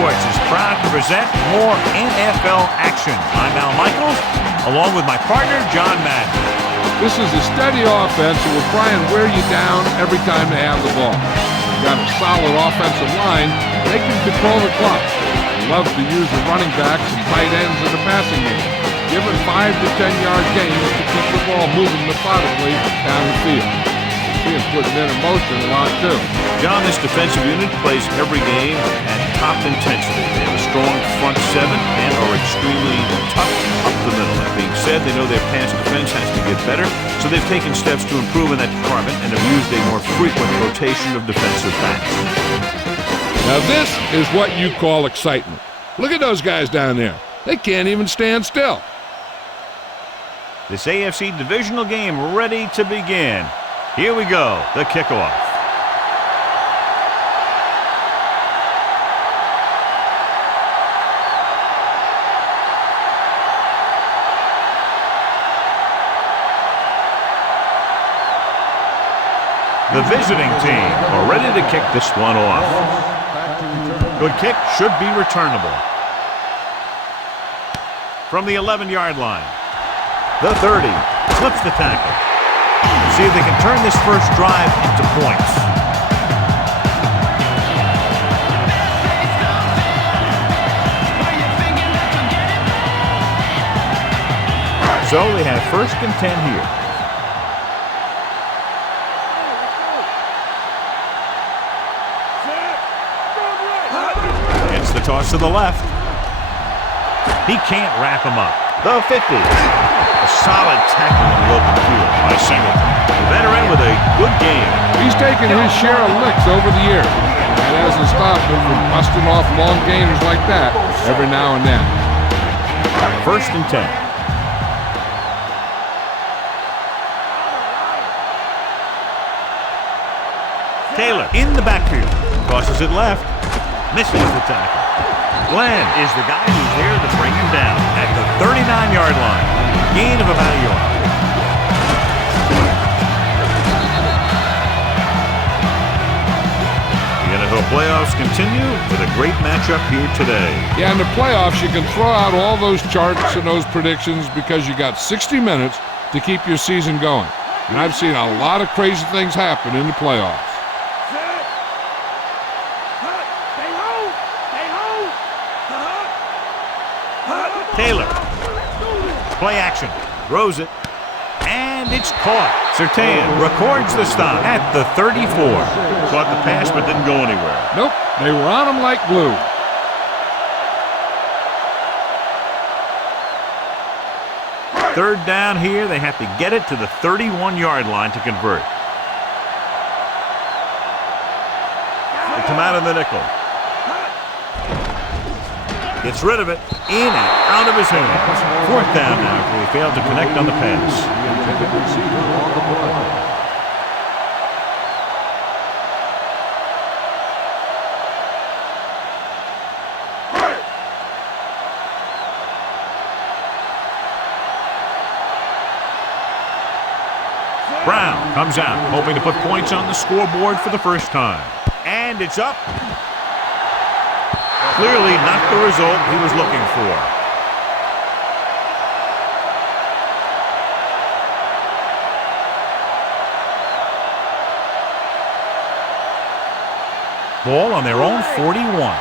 Sports is proud to present more NFL action. I'm Al Michaels, along with my partner, John Madden. This is a steady offense that will try and wear you down every time they have the ball. You've got a solid offensive line. They can control the clock. They love to use the running backs and tight ends in the passing game, giving 5 to 10 yard gains to keep the ball moving methodically down the field. See him putting it in motion a lot too. John, this defensive unit plays every game at top intensity. They have a strong front seven and are extremely tough up the middle. That being said, they know their pass defense has to get better, so they've taken steps to improve in that department and have used a more frequent rotation of defensive backs. Now this is what you call excitement. Look at those guys down there. They can't even stand still. This AFC divisional game ready to begin. Here we go, the kickoff. The visiting team are ready to kick this one off. Good kick, should be returnable. From the 11-yard line. The 30, slips the tackle. See if they can turn this first drive into points. So they have 1st and 10 here. It's the toss to the left. He can't wrap him up. The 50. A solid tackle in the open field by Singleton. The veteran with a good game. He's taken his share of licks over the years. That hasn't stopped him from busting off long gainers like that every now and then. 1st and 10. Taylor in the backfield. Tosses it left. Misses the tackle. Glenn is the guy who's there to bring him down at the 39-yard line. Gain of about a yard. The NFL playoffs continue with a great matchup here today. Yeah, in the playoffs, you can throw out all those charts and those predictions because you got 60 minutes to keep your season going. And I've seen a lot of crazy things happen in the playoffs. Taylor, play action, throws it, and it's caught. Surtain records the stop at the 34. Caught the pass but didn't go anywhere. Nope, they were on him like glue. Third down here, they have to get it to the 31-yard line to convert. They come out of the nickel. Gets rid of it, in and out of his hands. 4th down now after he failed to connect on the pass. Brown comes out, hoping to put points on the scoreboard for the first time. And it's up. Clearly not the result he was looking for. Ball on their own 41.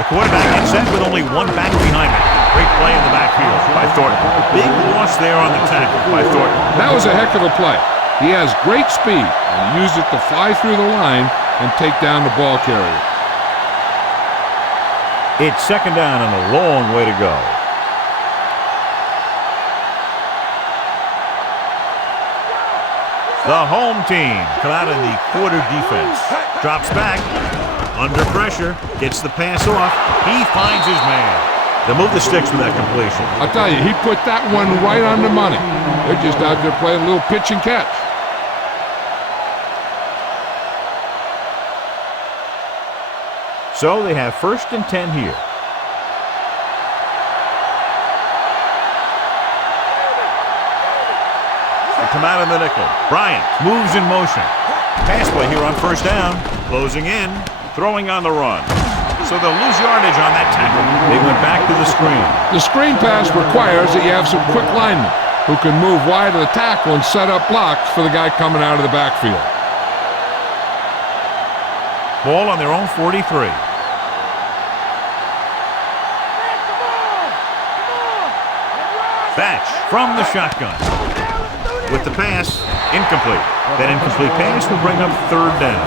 The quarterback gets set with only one back behind him. Great play in the backfield by Thornton. Big loss there on the tackle by Thornton. That was a heck of a play. He has great speed, and he used it to fly through the line and take down the ball carrier. It's 2nd down and a long way to go. The home team come out in the quarter defense. Drops back, under pressure, gets the pass off. He finds his man. They move the sticks with that completion. I'll tell you, he put that one right on the money. They're just out there playing a little pitch and catch. So they have 1st and 10 here. come out in the nickel. Bryant moves in motion. Pass play here on first down. Closing in, throwing on the run. So they'll lose yardage on that tackle. They went back to the screen. The screen pass requires that you have some quick linemen who can move wide of the tackle and set up blocks for the guy coming out of the backfield. Ball on their own 43. Batch from the shotgun. With the pass, incomplete. That incomplete pass will bring up third down.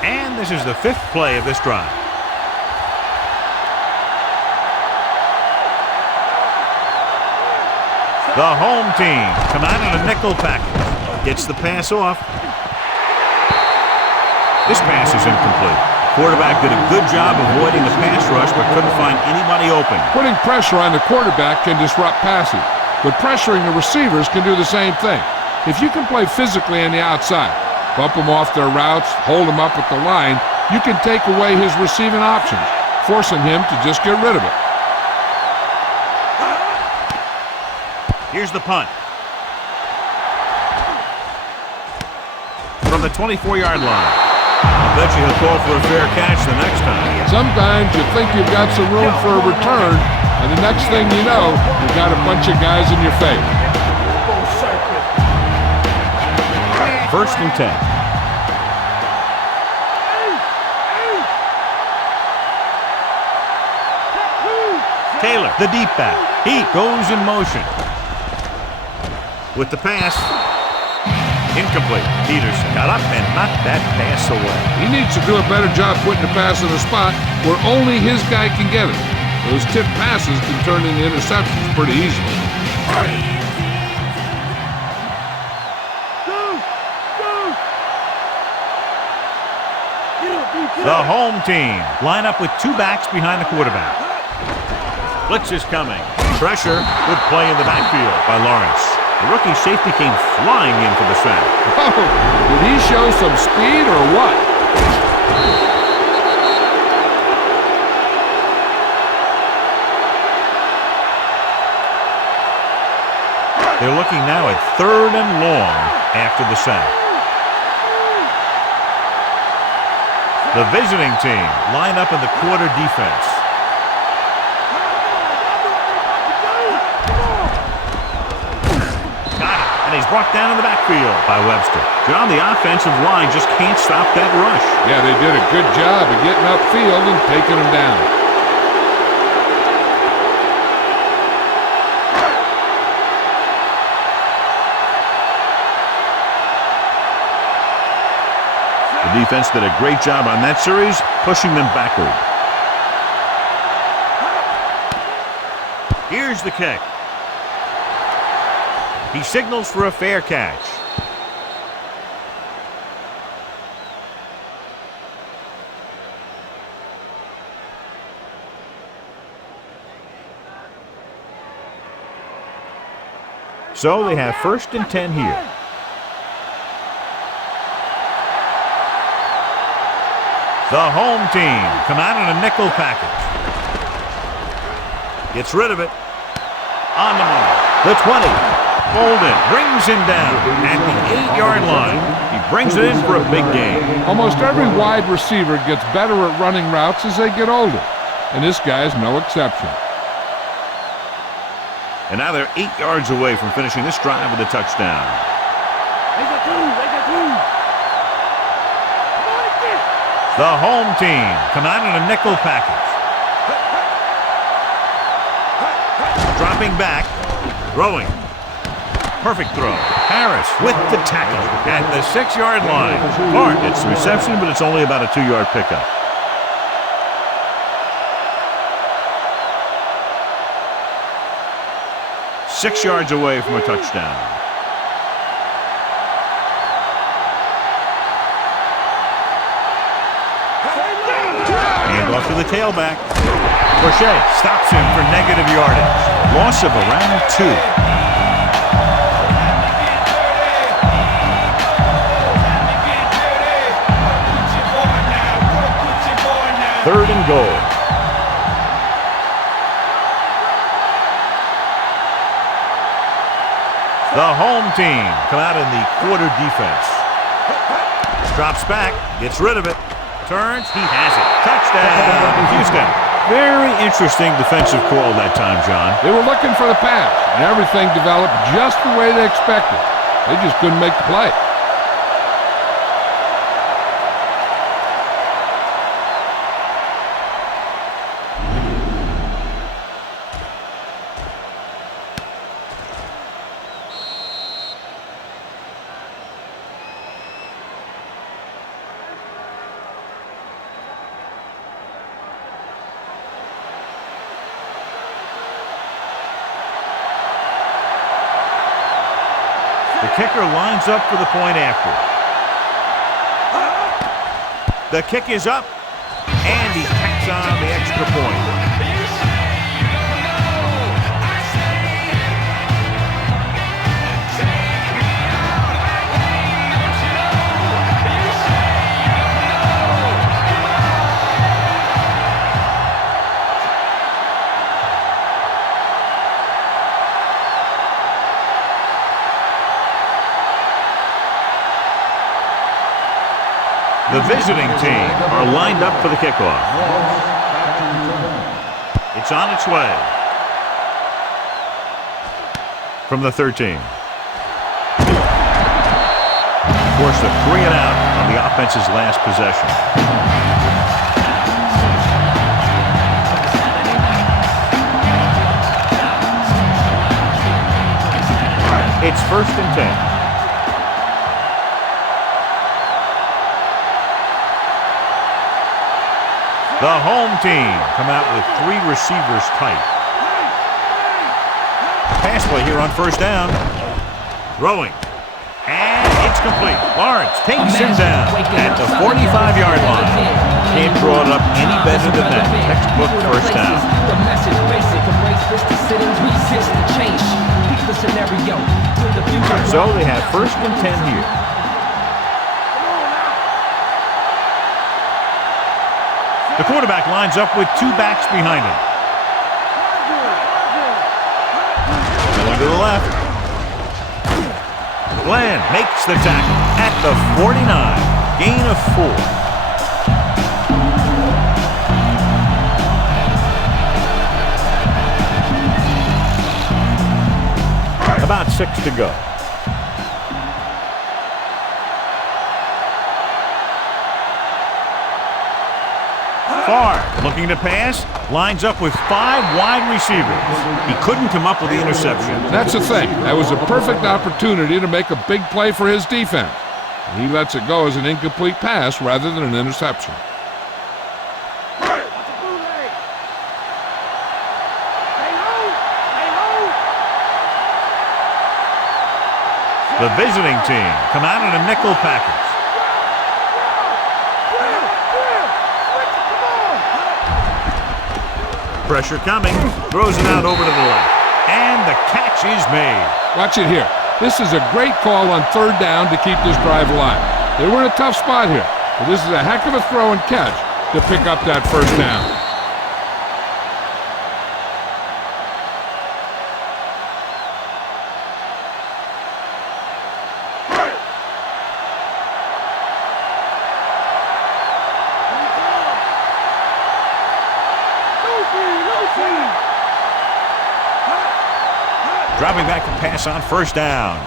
And this is the fifth play of this drive. The home team come out in a nickel package. Gets the pass off. This pass is incomplete. Quarterback did a good job avoiding the pass rush but couldn't find anybody open. Putting pressure on the quarterback can disrupt passing, but pressuring the receivers can do the same thing. If you can play physically on the outside, bump them off their routes, hold them up at the line, you can take away his receiving options, forcing him to just get rid of it. Here's the punt. From the 24-yard line. I'll bet you he'll call for a fair catch the next time. Sometimes you think you've got some room for a return, and the next thing you know, you've got a bunch of guys in your face. First and 10. Taylor, the deep back. He goes in motion. With the pass. Incomplete. Peterson got up and knocked that pass away. He needs to do a better job putting the pass in a spot where only his guy can get it. Those tip passes can turn into interceptions pretty easily. The home team line up with two backs behind the quarterback. Blitz is coming. Pressure. Good play in the backfield by Lawrence. The rookie safety came flying in for the sack. Oh, did he show some speed or what? They're looking now at 3rd and long after the sack. The visiting team line up in the quarter defense. He's brought down in the backfield by Webster. John, the offensive line just can't stop that rush. Yeah, they did a good job of getting upfield and taking him down. The defense did a great job on that series, pushing them backward. Here's the kick. He signals for a fair catch. So they have 1st and 10 here. The home team come out in a nickel package. Gets rid of it. On the mark. The 20. Bolden brings him down at the 8-yard line. He brings it in for a big gain. Almost every wide receiver gets better at running routes as they get older, and this guy's no exception. And now they're 8 yards away from finishing this drive with a touchdown. The home team come out in a nickel package. Dropping back, throwing. Perfect throw. Harris with the tackle at the 6-yard line. Clark gets the reception, but it's only about a 2-yard pickup. Six yards away from a touchdown. Hand off to the tailback. Crochet stops him for negative yardage. Loss of around 2. The home team come out in the quarter defense. Drops back, gets rid of it, turns, he has it. Touchdown, Houston. Very interesting defensive call that time, John. They were looking for the pass, and everything developed just the way they expected. They just couldn't make the play. The kicker lines up for the point after. The kick is up, and he tacks on the extra point. The visiting team are lined up for the kickoff. It's on its way. From the 13. Forced a 3-and-out on the offense's last possession. It's 1st and 10. The home team come out with 3 receivers tight. Pass play here on 1st down. Throwing. And it's complete. Lawrence takes him down at the 45-yard line. Can't draw it up any better than that. Textbook 1st down. The message basic, embrace this decision, resist the change. Pick the scenario. So they have 1st and 10 here. The quarterback lines up with 2 backs behind him. Going to the left. Glenn makes the tackle at the 49. Gain of 4. About 6 to go. Farr looking to pass, lines up with 5 wide receivers. He couldn't come up with the interception. That's the thing. That was a perfect opportunity to make a big play for his defense. He lets it go as an incomplete pass rather than an interception. The visiting team come out in a nickel package. Pressure coming, throws it out over to the left, and the catch is made. Watch it here. This is a great call on 3rd down to keep this drive alive. They were in a tough spot here, but this is a heck of a throw and catch to pick up that 1st down. Dropping back to pass on 1st down.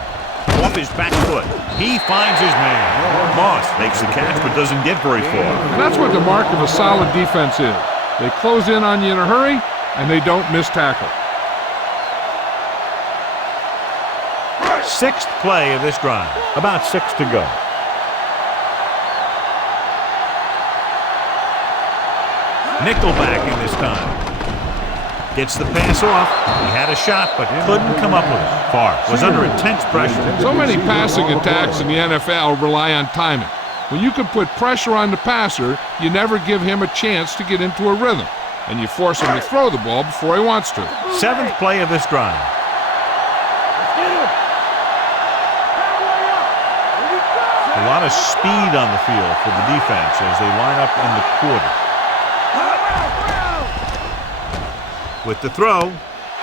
Off his back foot. He finds his man. Moss makes the catch but doesn't get very far. And that's what the mark of a solid defense is. They close in on you in a hurry, and they don't miss tackle. 6th play of this drive. About 6 to go. Nickelback in this time. Gets the pass off. He had a shot, but couldn't come up with it. Farr was under intense pressure. So many passing attacks in the NFL rely on timing. When you can put pressure on the passer, you never give him a chance to get into a rhythm, and you force him to throw the ball before he wants to. 7th play of this drive. A lot of speed on the field for the defense as they line up in the quarter. With the throw,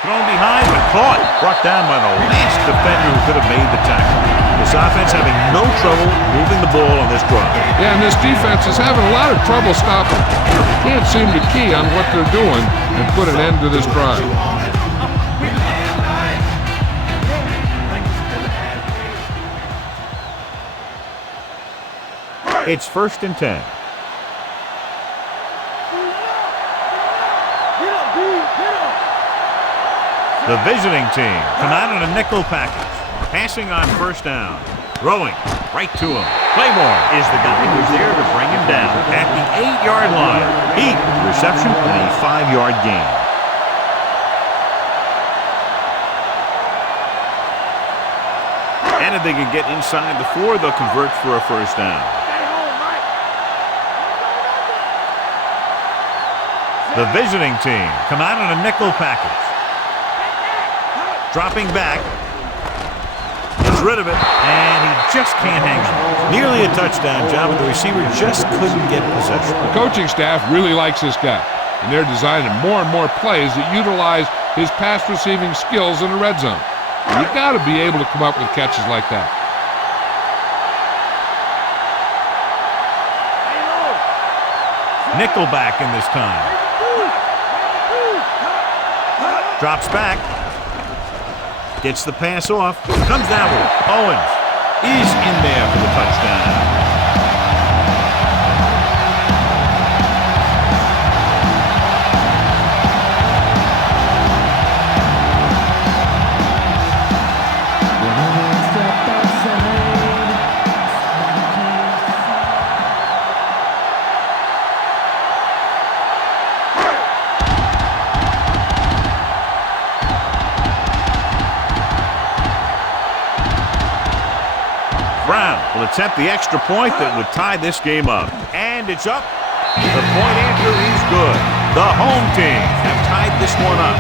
Thrown behind, but caught. Brought down by the last defender who could have made the tackle. This offense having no trouble moving the ball on this drive. Yeah, and this defense is having a lot of trouble stopping. They can't seem to key on what they're doing and put an end to this drive. It's 1st and 10. The visiting team come out in a nickel package. Passing on 1st down. Throwing right to him. Claymore is the guy who's there to bring him down at the 8-yard line. Heat reception and a 5-yard gain. And if they can get inside the 4, they'll convert for a 1st down. The visiting team come out in a nickel package. Dropping back. Gets rid of it, and he just can't hang on. Nearly a touchdown job, but the receiver just couldn't get possession. The coaching staff really likes this guy, and they're designing more and more plays that utilize his pass receiving skills in the red zone. You got to be able to come up with catches like that. Nickelback in this time. Drops back. Gets the pass off. Comes down with it. Owens is in there for the touchdown. Will attempt the extra point that would tie this game up. And it's up. The point after is good. The home team have tied this one up.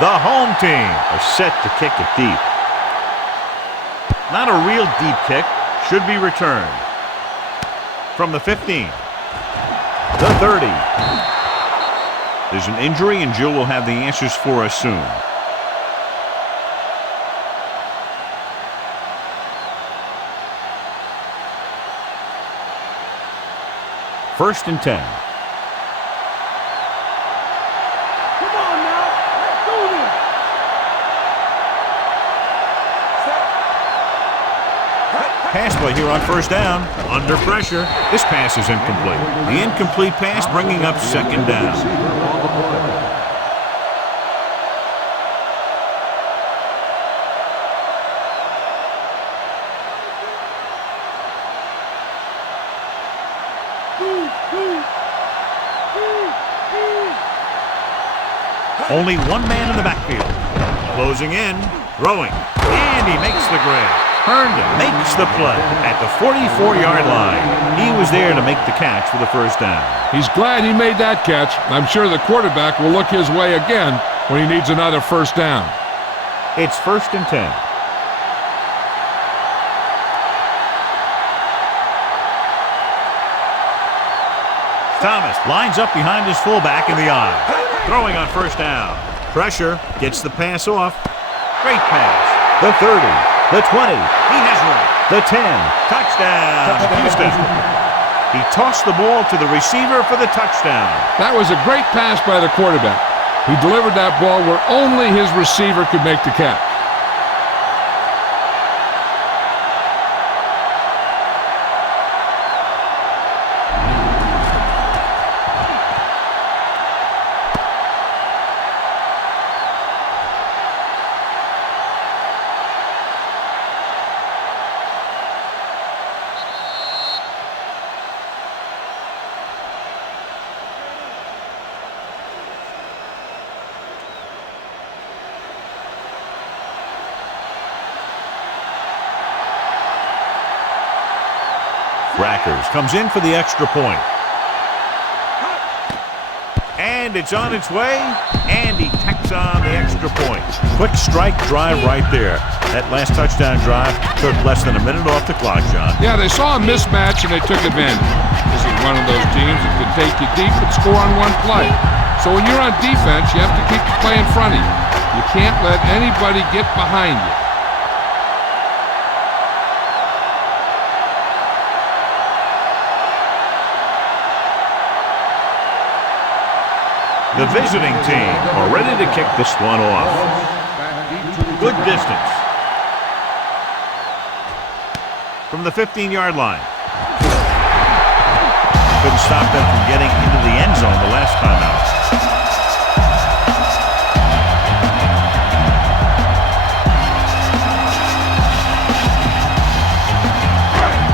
The home team are set to kick it deep. Not a real deep kick. Should be returned. From the 15. The 30. There's an injury, and Jill will have the answers for us soon. First and 10. Pass play here on 1st down. Under pressure. This pass is incomplete. The incomplete pass bringing up 2nd down. Only one man in the backfield. Closing in. Throwing. And he makes the grab. Herndon makes the play at the 44-yard line. He was there to make the catch for the 1st down. He's glad he made that catch. I'm sure the quarterback will look his way again when he needs another 1st down. It's 1st and 10. Thomas lines up behind his fullback in the eye. Throwing on 1st down. Pressure. Gets the pass off. Great pass. The 30. The 20. He has one. The 10. Touchdown. Houston. He tossed the ball to the receiver for the touchdown. That was a great pass by the quarterback. He delivered that ball where only his receiver could make the catch. Walters comes in for the extra point. And it's on its way, and he tacks on the extra point. Quick strike drive right there. That last touchdown drive took less than a minute off the clock, John. Yeah, they saw a mismatch and they took advantage. This is one of those teams that can take you deep and score on one play. So when you're on defense, you have to keep the play in front of you. You can't let anybody get behind you. The visiting team are ready to kick this one off. Good distance. From the 15-yard line. Couldn't stop them from getting into the end zone the last time out.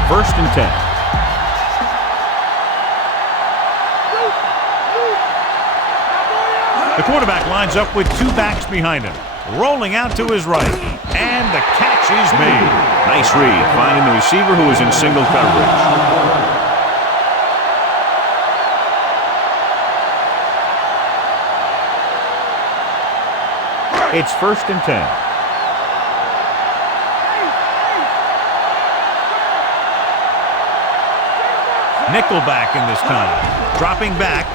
First and 10. The quarterback lines up with two backs behind him. Rolling out to his right. And the catch is made. Nice read, finding the receiver who is in single coverage. It's first and 10. Nickelback in this time. Dropping back.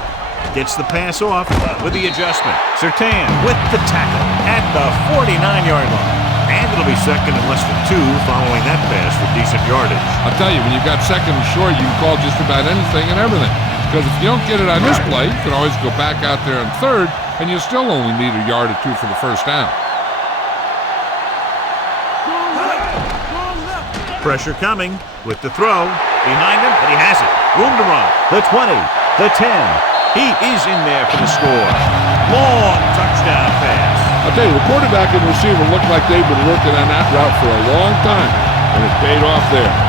Gets the pass off with the adjustment. Surtain with the tackle at the 49-yard line. And it'll be second and less than 2 following that pass for decent yardage. I'll tell you, when you've got second and short, you can call just about anything and everything. Because if you don't get it on this play, you can always go back out there on third, and you still only need a yard or 2 for the first down. Pressure coming with the throw. Behind him, but he has it. Room to run. The 20, the 10. He is in there for the score. Long touchdown pass. I'll tell you, the quarterback and receiver look like they've been working on that route for a long time, and it paid off there.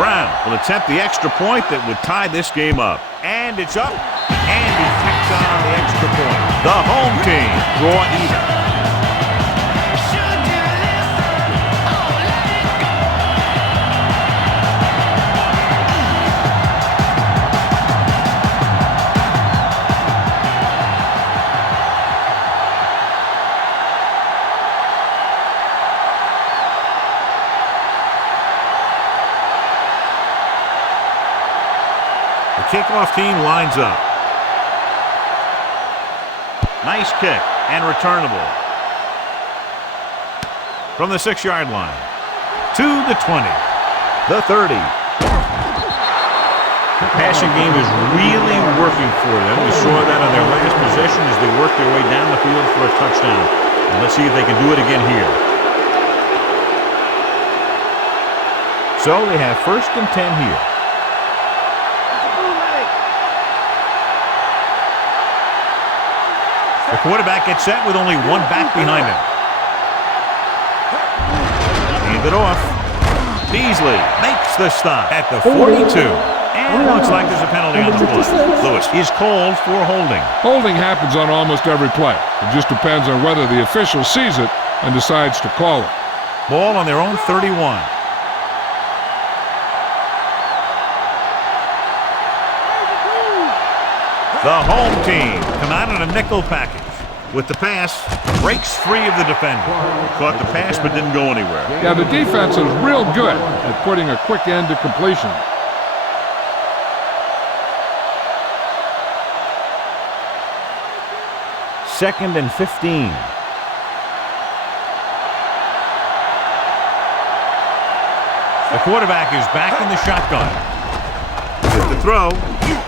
Brown will attempt the extra point that would tie this game up. And it's up, and he tacks on the extra point. The home team draw even. Kickoff team lines up. Nice kick and returnable. From the 6-yard line to the 20, the 30. The passing game is really working for them. We saw that on their last possession as they worked their way down the field for a touchdown. And let's see if they can do it again here. So they have first and 10 here. The quarterback gets set with only one back behind him. Hand it off. Beasley makes the stop at the 42. And it looks like there's a penalty on the play. Lewis is called for holding. Holding happens on almost every play. It just depends on whether the official sees it and decides to call it. Ball on their own 31. The home team come out in a nickel package. With the pass, breaks free of the defender. Caught the pass but didn't go anywhere. Yeah, the defense is real good at putting a quick end to completion. Second and 15. The quarterback is back in the shotgun. With the throw,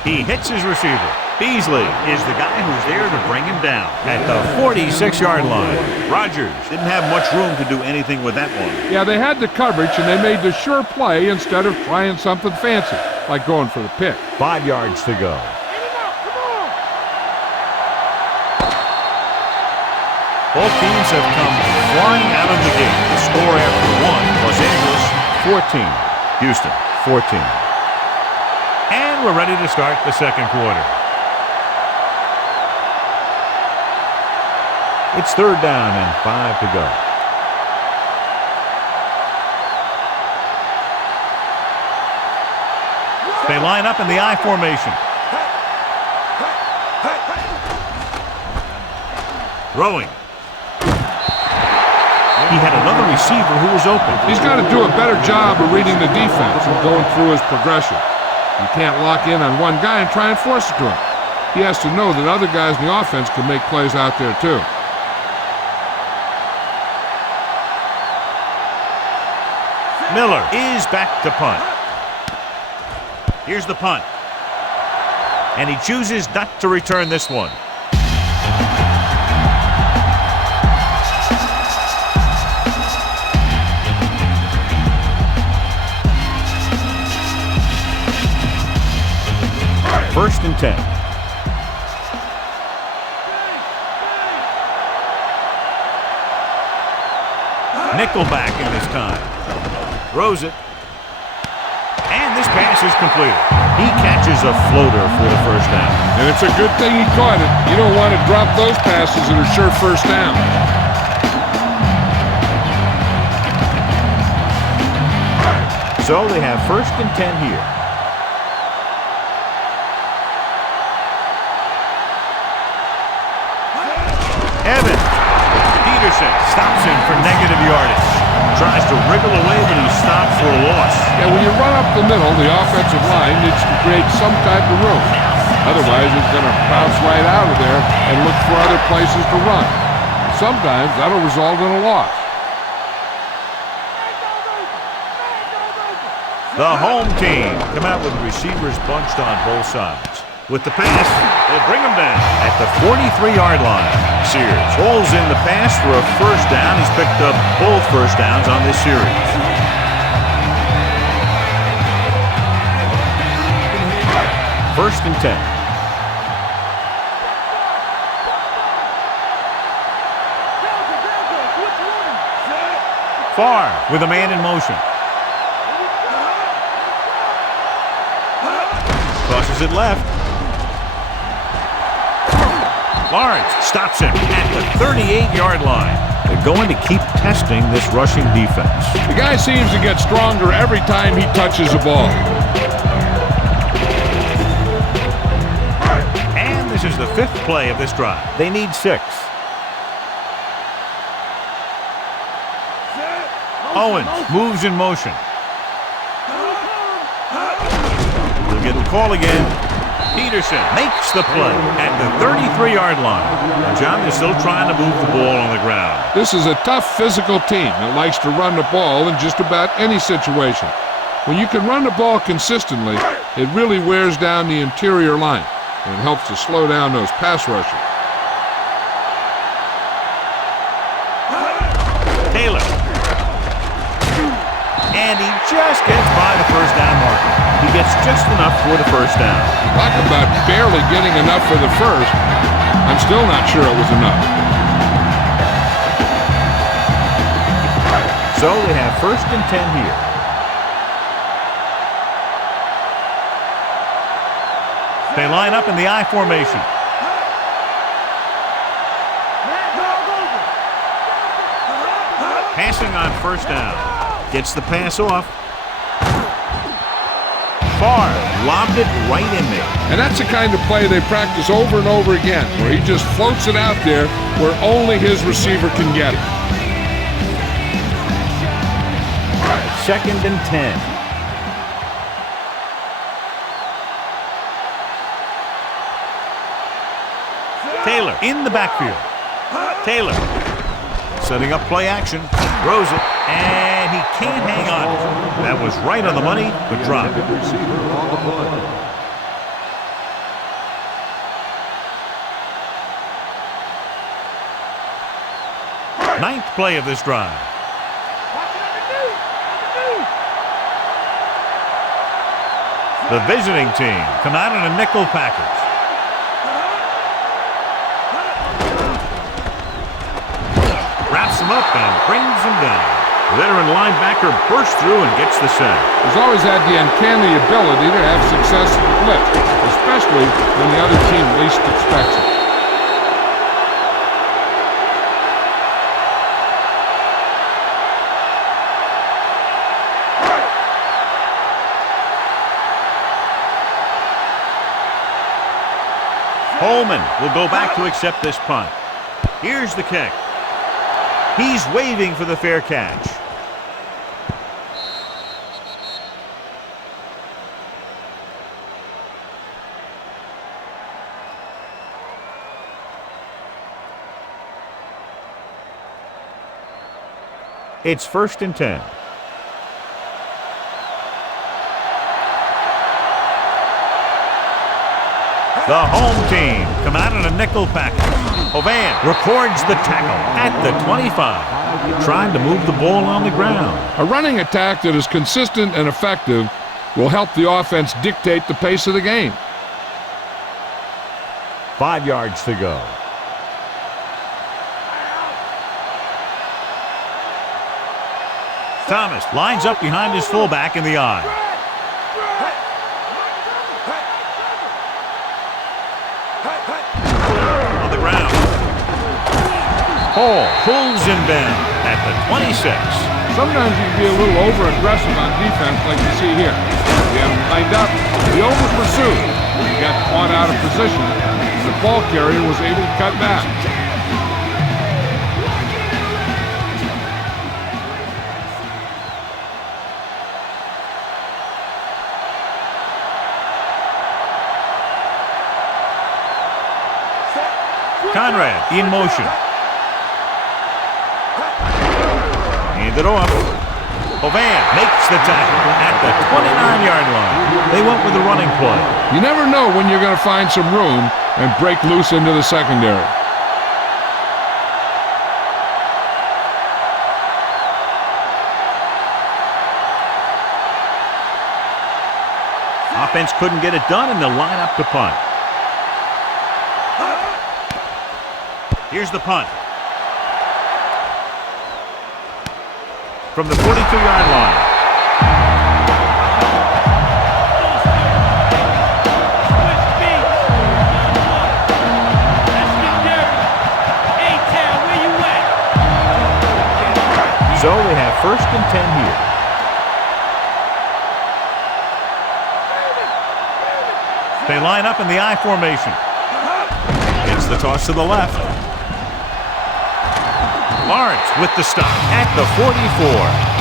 he hits his receiver. Beasley is the guy who's there to bring him down at the 46-yard line. Rodgers didn't have much room to do anything with that one. Yeah, they had the coverage, and they made the sure play instead of trying something fancy, like going for the pick. 5 yards to go. Both teams have come flying out of the gate. The score after one, Los Angeles 14, Houston 14. And we're ready to start the second quarter. It's 3rd down and 5 to go. They line up in the I formation. Throwing. He had another receiver who was open. He's got to do a better job of reading the defense and going through his progression. You can't lock in on one guy and try and force it to him. He has to know that other guys in the offense can make plays out there too. Miller is back to punt. Here's the punt. And he chooses not to return this one. First and 10. Nickelback in this time. Throws it. And this pass is completed. He catches a floater for the first down. And it's a good thing he caught it. You don't want to drop those passes that are sure first down. So they have first and 10 here. Evans. Peterson stops him for negative yardage. Tries to wriggle away, but he's stopped for a loss. Yeah, when you run up the middle, the offensive line needs to create some type of room. Otherwise, it's going to bounce right out of there and look for other places to run. Sometimes that'll result in a loss. The home team come out with receivers bunched on both sides. With the pass, they'll bring him down at the 43-yard line. Sears holds in the pass for a first down. He's picked up both first downs on this series. First and 10. Farr with a man in motion. Tosses it left. Lawrence stops him at the 38-yard line. They're going to keep testing this rushing defense. The guy seems to get stronger every time he touches the ball. And this is the 5th play of this drive. They need 6. Owens moves in motion. They'll get the call again. Peterson makes the play at the 33-yard line. Now, John, they're still trying to move the ball on the ground. This is a tough physical team that likes to run the ball in just about any situation. When you can run the ball consistently, it really wears down the interior line, and it helps to slow down those pass rushers. Taylor. And he just gets by the first down marker. He gets just enough for the first down. Talk about barely getting enough for the first. I'm still not sure it was enough. So they have first and 10 here. They line up in the I formation. Passing on first down. Gets the pass off. Farr lobbed it right in there. And that's the kind of play they practice over and over again, where he just floats it out there where only his receiver can get it. Second and 10. Taylor in the backfield. Taylor setting up play action. Throws it, and he can't hang on. That was right on the money, but dropped. Ninth play of this drive. The visiting team come out in a nickel package. Wraps him up and brings him down. The veteran linebacker bursts through and gets the sack. He's always had the uncanny ability to have success in the blitz, especially when the other team least expects it. Holman will go back to accept this punt. Here's the kick. He's waving for the fair catch. It's 1st and 10. The home team come out in a nickel package. Hovan records the tackle at the 25. Trying to move the ball on the ground. A running attack that is consistent and effective will help the offense dictate the pace of the game. 5 yards to go. Thomas lines up behind his fullback in the eye. On the ground. Hall pulls in Ben at the 26. Sometimes you can be a little over-aggressive on defense like you see here. You have him lined up, he over-pursued. He got caught out of position, and the ball carrier was able to cut back. Conrad in motion. Hand it off. Hovan makes the tackle at the 29-yard line. They went with the running play. You never know when you're going to find some room and break loose into the secondary. Offense couldn't get it done, and they'll line up to punt. Here's the punt. From the 42-yard line. So we have 1st and 10 here. They line up in the I formation. Gets the toss to the left. Lawrence with the stop at the 44.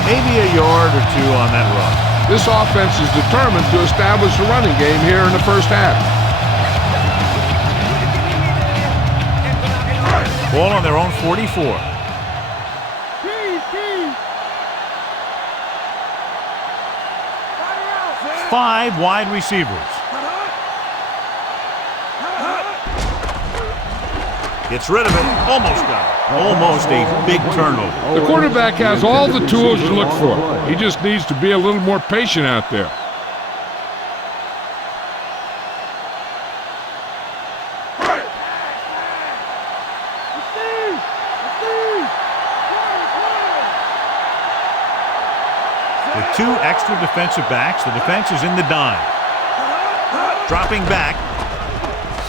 Maybe a yard or two on that run. This offense is determined to establish a running game here in the first half. Ball on their own 44. Five wide receivers. Gets rid of it. Almost got it. Almost a big turnover. The quarterback has all the tools you look for. He just needs to be a little more patient out there. With 2 extra defensive backs, the defense is in the dime. Dropping back.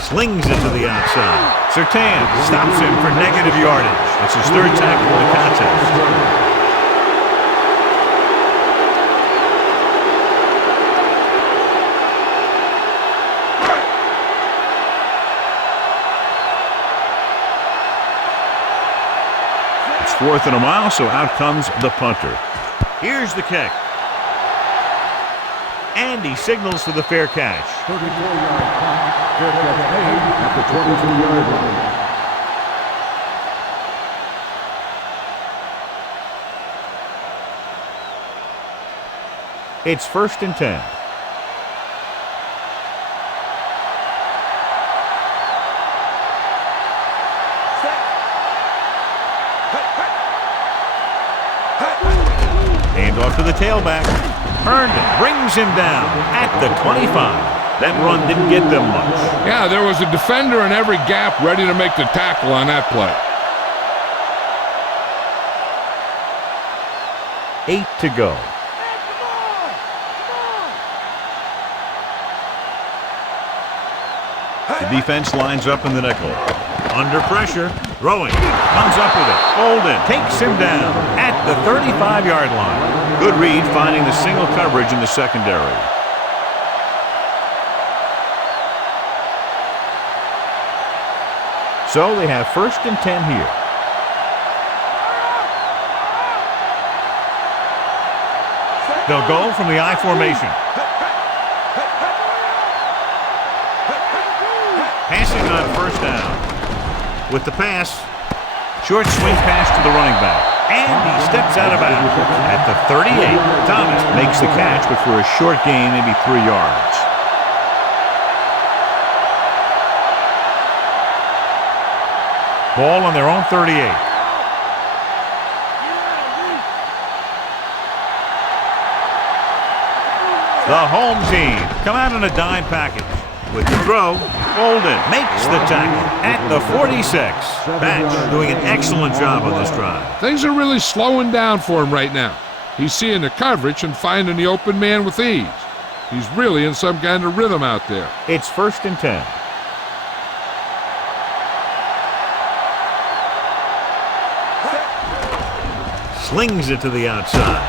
Slings it to the outside. Surtain stops him for negative yardage. It's his 3rd tackle of the contest. It's 4th and a mile, so out comes the punter. Here's the kick. And he signals for the fair catch. 34-yard punt. Fair catch made at the 22-yard line. It's 1st and 10. Hand off to the tailback. Herndon brings him down at the 25. That run didn't get them much. Yeah, there was a defender in every gap ready to make the tackle on that play. 8 to go. The defense lines up in the nickel. Under pressure, throwing, comes up with it. Bolden takes him down at the 35-yard line. Good read finding the single coverage in the secondary. So they have 1st and 10 here. They'll go from the I formation. Passing on 1st down. With the pass, short swing pass to the running back. And he steps out of bounds at the 38. Thomas makes the catch, but for a short gain, maybe 3 yards. Ball on their own 38. The home team come out in a dime package. With the throw, Bolden makes the tackle at the 46. Batch doing an excellent job on this drive. Things are really slowing down for him right now. He's seeing the coverage and finding the open man with ease. He's really in some kind of rhythm out there. It's 1st and 10. Slings it to the outside.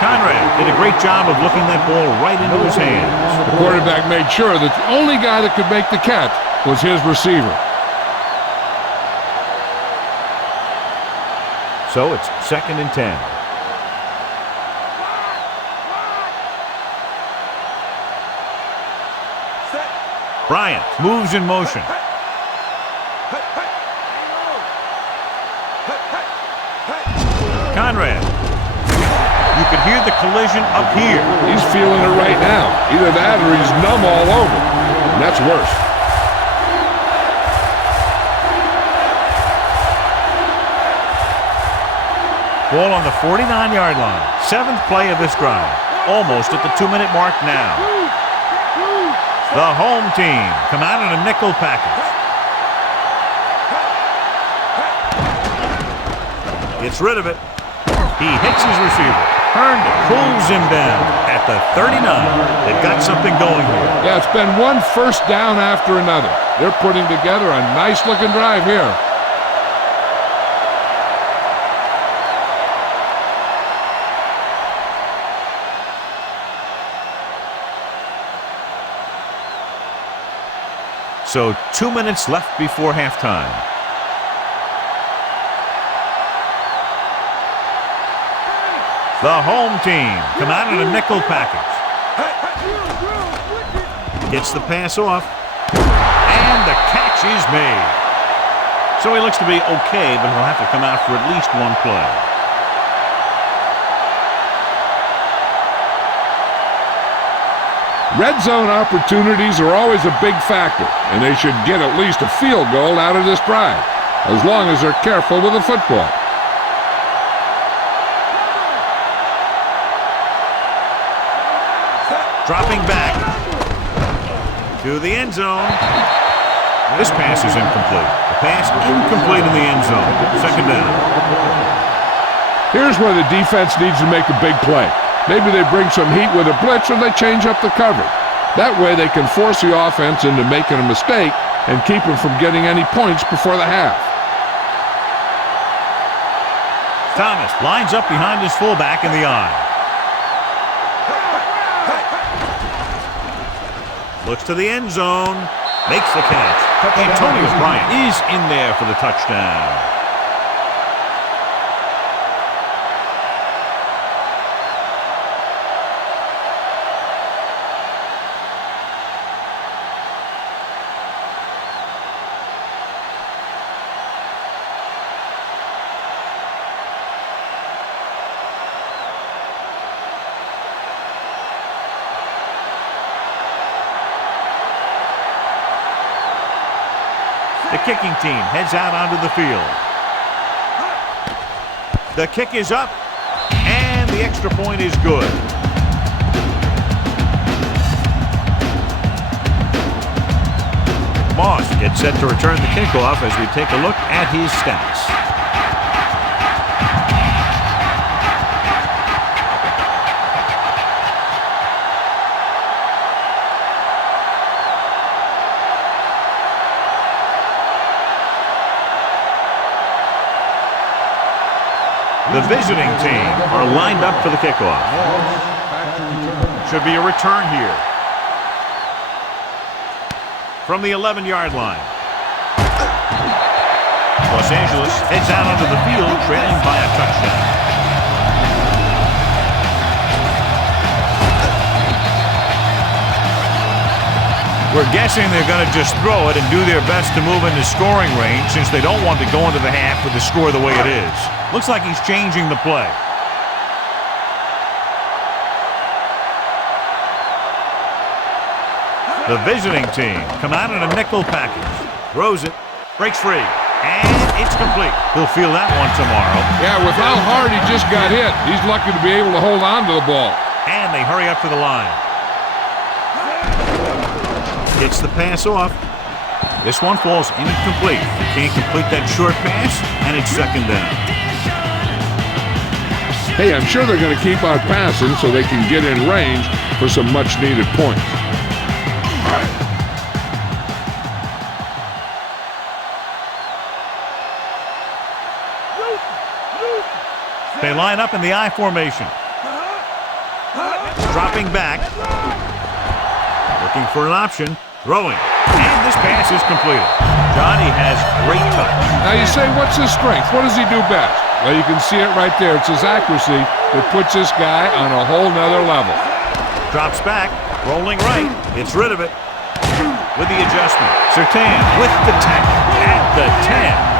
Conrad did a great job of looking that ball right into his hands. The quarterback made sure that the only guy that could make the catch was his receiver. So it's 2nd and 10. Bryant moves in motion. Conrad. You could hear the collision up here. He's feeling it right now. Either that or he's numb all over. And that's worse. Ball on the 49-yard line. 7th play of this drive. Almost at the 2-minute mark now. The home team come out in a nickel package. Gets rid of it. He hits his receiver. Herndon pulls him down at the 39. They've got something going here. Yeah, it's been one 1st down after another. They're putting together a nice-looking drive here. So 2 minutes left before halftime. The home team come out in a nickel package. Gets the pass off. And the catch is made. So he looks to be okay, but he'll have to come out for at least one play. Red zone opportunities are always a big factor, and they should get at least a field goal out of this drive, as long as they're careful with the football. Dropping back to the end zone. This pass is incomplete. The pass incomplete in the end zone. 2nd down. Here's where the defense needs to make a big play. Maybe they bring some heat with a blitz or they change up the coverage. That way they can force the offense into making a mistake and keep them from getting any points before the half. Thomas lines up behind his fullback in the eye. Looks to the end zone. Makes the catch. Antonio Bryant is in there for the touchdown. The kicking team heads out onto the field. The kick is up, and the extra point is good. Moss gets set to return the kickoff as we take a look at his stats. The visiting team are lined up for the kickoff. Should be a return here. From the 11-yard line. Los Angeles heads out onto the field, trailing by a touchdown. We're guessing they're going to just throw it and do their best to move into scoring range since they don't want to go into the half with the score the way it is. Looks like he's changing the play. The visiting team come out in a nickel package. Throws it, breaks free, and it's complete. He'll feel that one tomorrow. Yeah, with how hard he just got hit, he's lucky to be able to hold on to the ball. And they hurry up to the line. Gets the pass off. This one falls incomplete. Can't complete that short pass, and it's second down. Hey, I'm sure they're going to keep on passing so they can get in range for some much-needed points. They line up in the I formation. Dropping back. Looking for an option. Throwing. And this pass is completed. Johnny has great touch. Now you say, what's his strength? What does he do best? Well, you can see it right there. It's his accuracy that puts this guy on a whole nother level. Drops back. Rolling right. Gets rid of it. With the adjustment. Surtain with the tackle at the 10.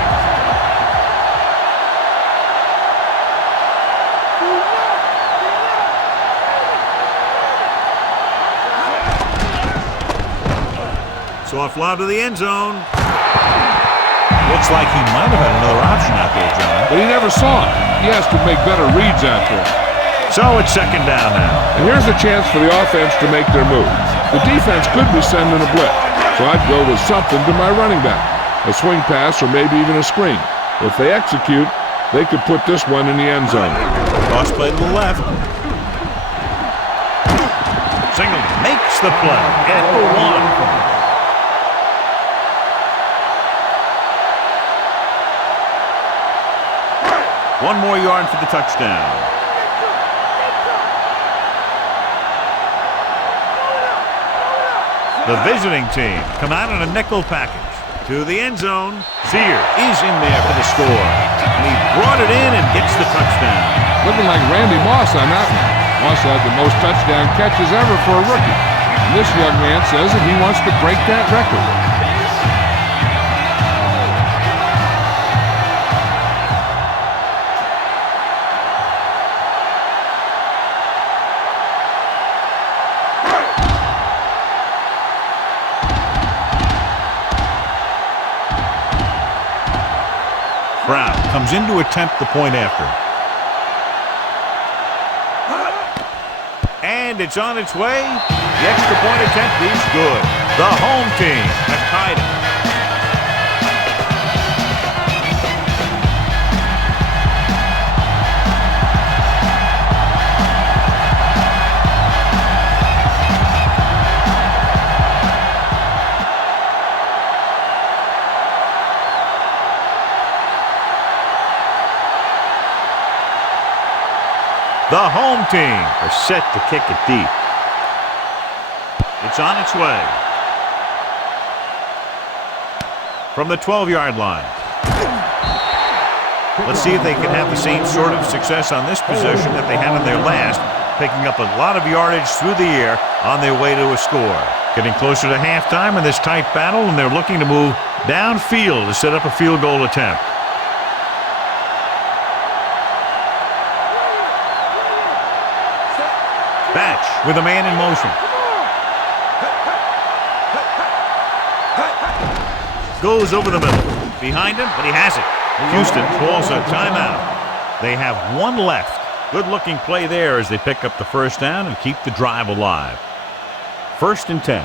Soft lob to the end zone. Looks like he might have had another option out there, John. But he never saw it. He has to make better reads out there. So it's second down now. And here's a chance for the offense to make their move. The defense could be sending a blitz, so I'd go with something to my running back. A swing pass or maybe even a screen. If they execute, they could put this one in the end zone. Cross play to the left. Singleton makes the play at the 1. One more yard for the touchdown. The visiting team come out in a nickel package. To the end zone. Sear is in there for the score. And he brought it in and gets the touchdown. Looking like Randy Moss on that one. Moss had the most touchdown catches ever for a rookie. And this young man says that he wants to break that record. Brown comes in to attempt the point after. And it's on its way. The extra point attempt is good. The home team has tied it. The home team are set to kick it deep. It's on its way. From the 12-yard line. Let's see if they can have the same sort of success on this possession that they had on their last, picking up a lot of yardage through the air on their way to a score. Getting closer to halftime in this tight battle, and they're looking to move downfield to set up a field goal attempt. Batch with a man in motion. Goes over the middle. Behind him, but he has it. Houston calls a timeout. They have one left. Good-looking play there as they pick up the first down and keep the drive alive. 1st and 10.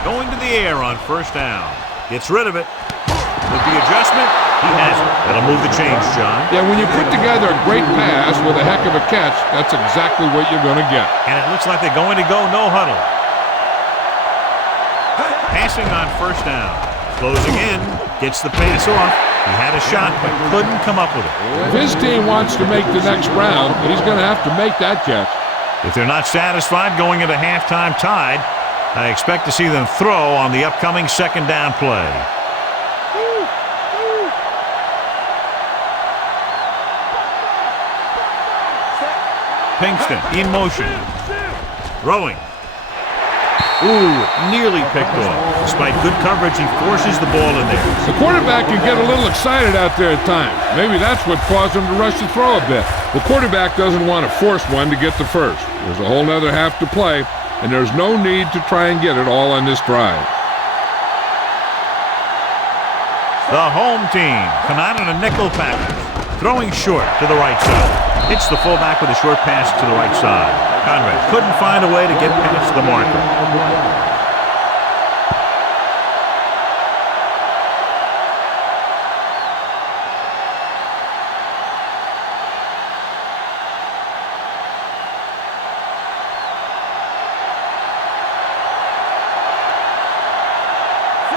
Going to the air on 1st down. Gets rid of it. With the adjustment, he has it. That'll move the chains, John. Yeah, when you put together a great pass with a heck of a catch, that's exactly what you're going to get. And it looks like they're going to go no huddle. Passing on 1st down. Closing in. Gets the pass off. He had a shot, but couldn't come up with it. If his team wants to make the next round, he's going to have to make that catch. If they're not satisfied going into halftime tied, I expect to see them throw on the upcoming 2nd down play. Pinkston in motion. Throwing. Ooh, nearly picked off. Despite good coverage, he forces the ball in there. The quarterback can get a little excited out there at times. Maybe that's what caused him to rush the throw a bit. The quarterback doesn't want to force one to get the first. There's a whole nother half to play, and there's no need to try and get it all on this drive. The home team come out in a nickel package. Throwing short to the right side. Hits the fullback with a short pass to the right side. Conrad couldn't find a way to get past the marker.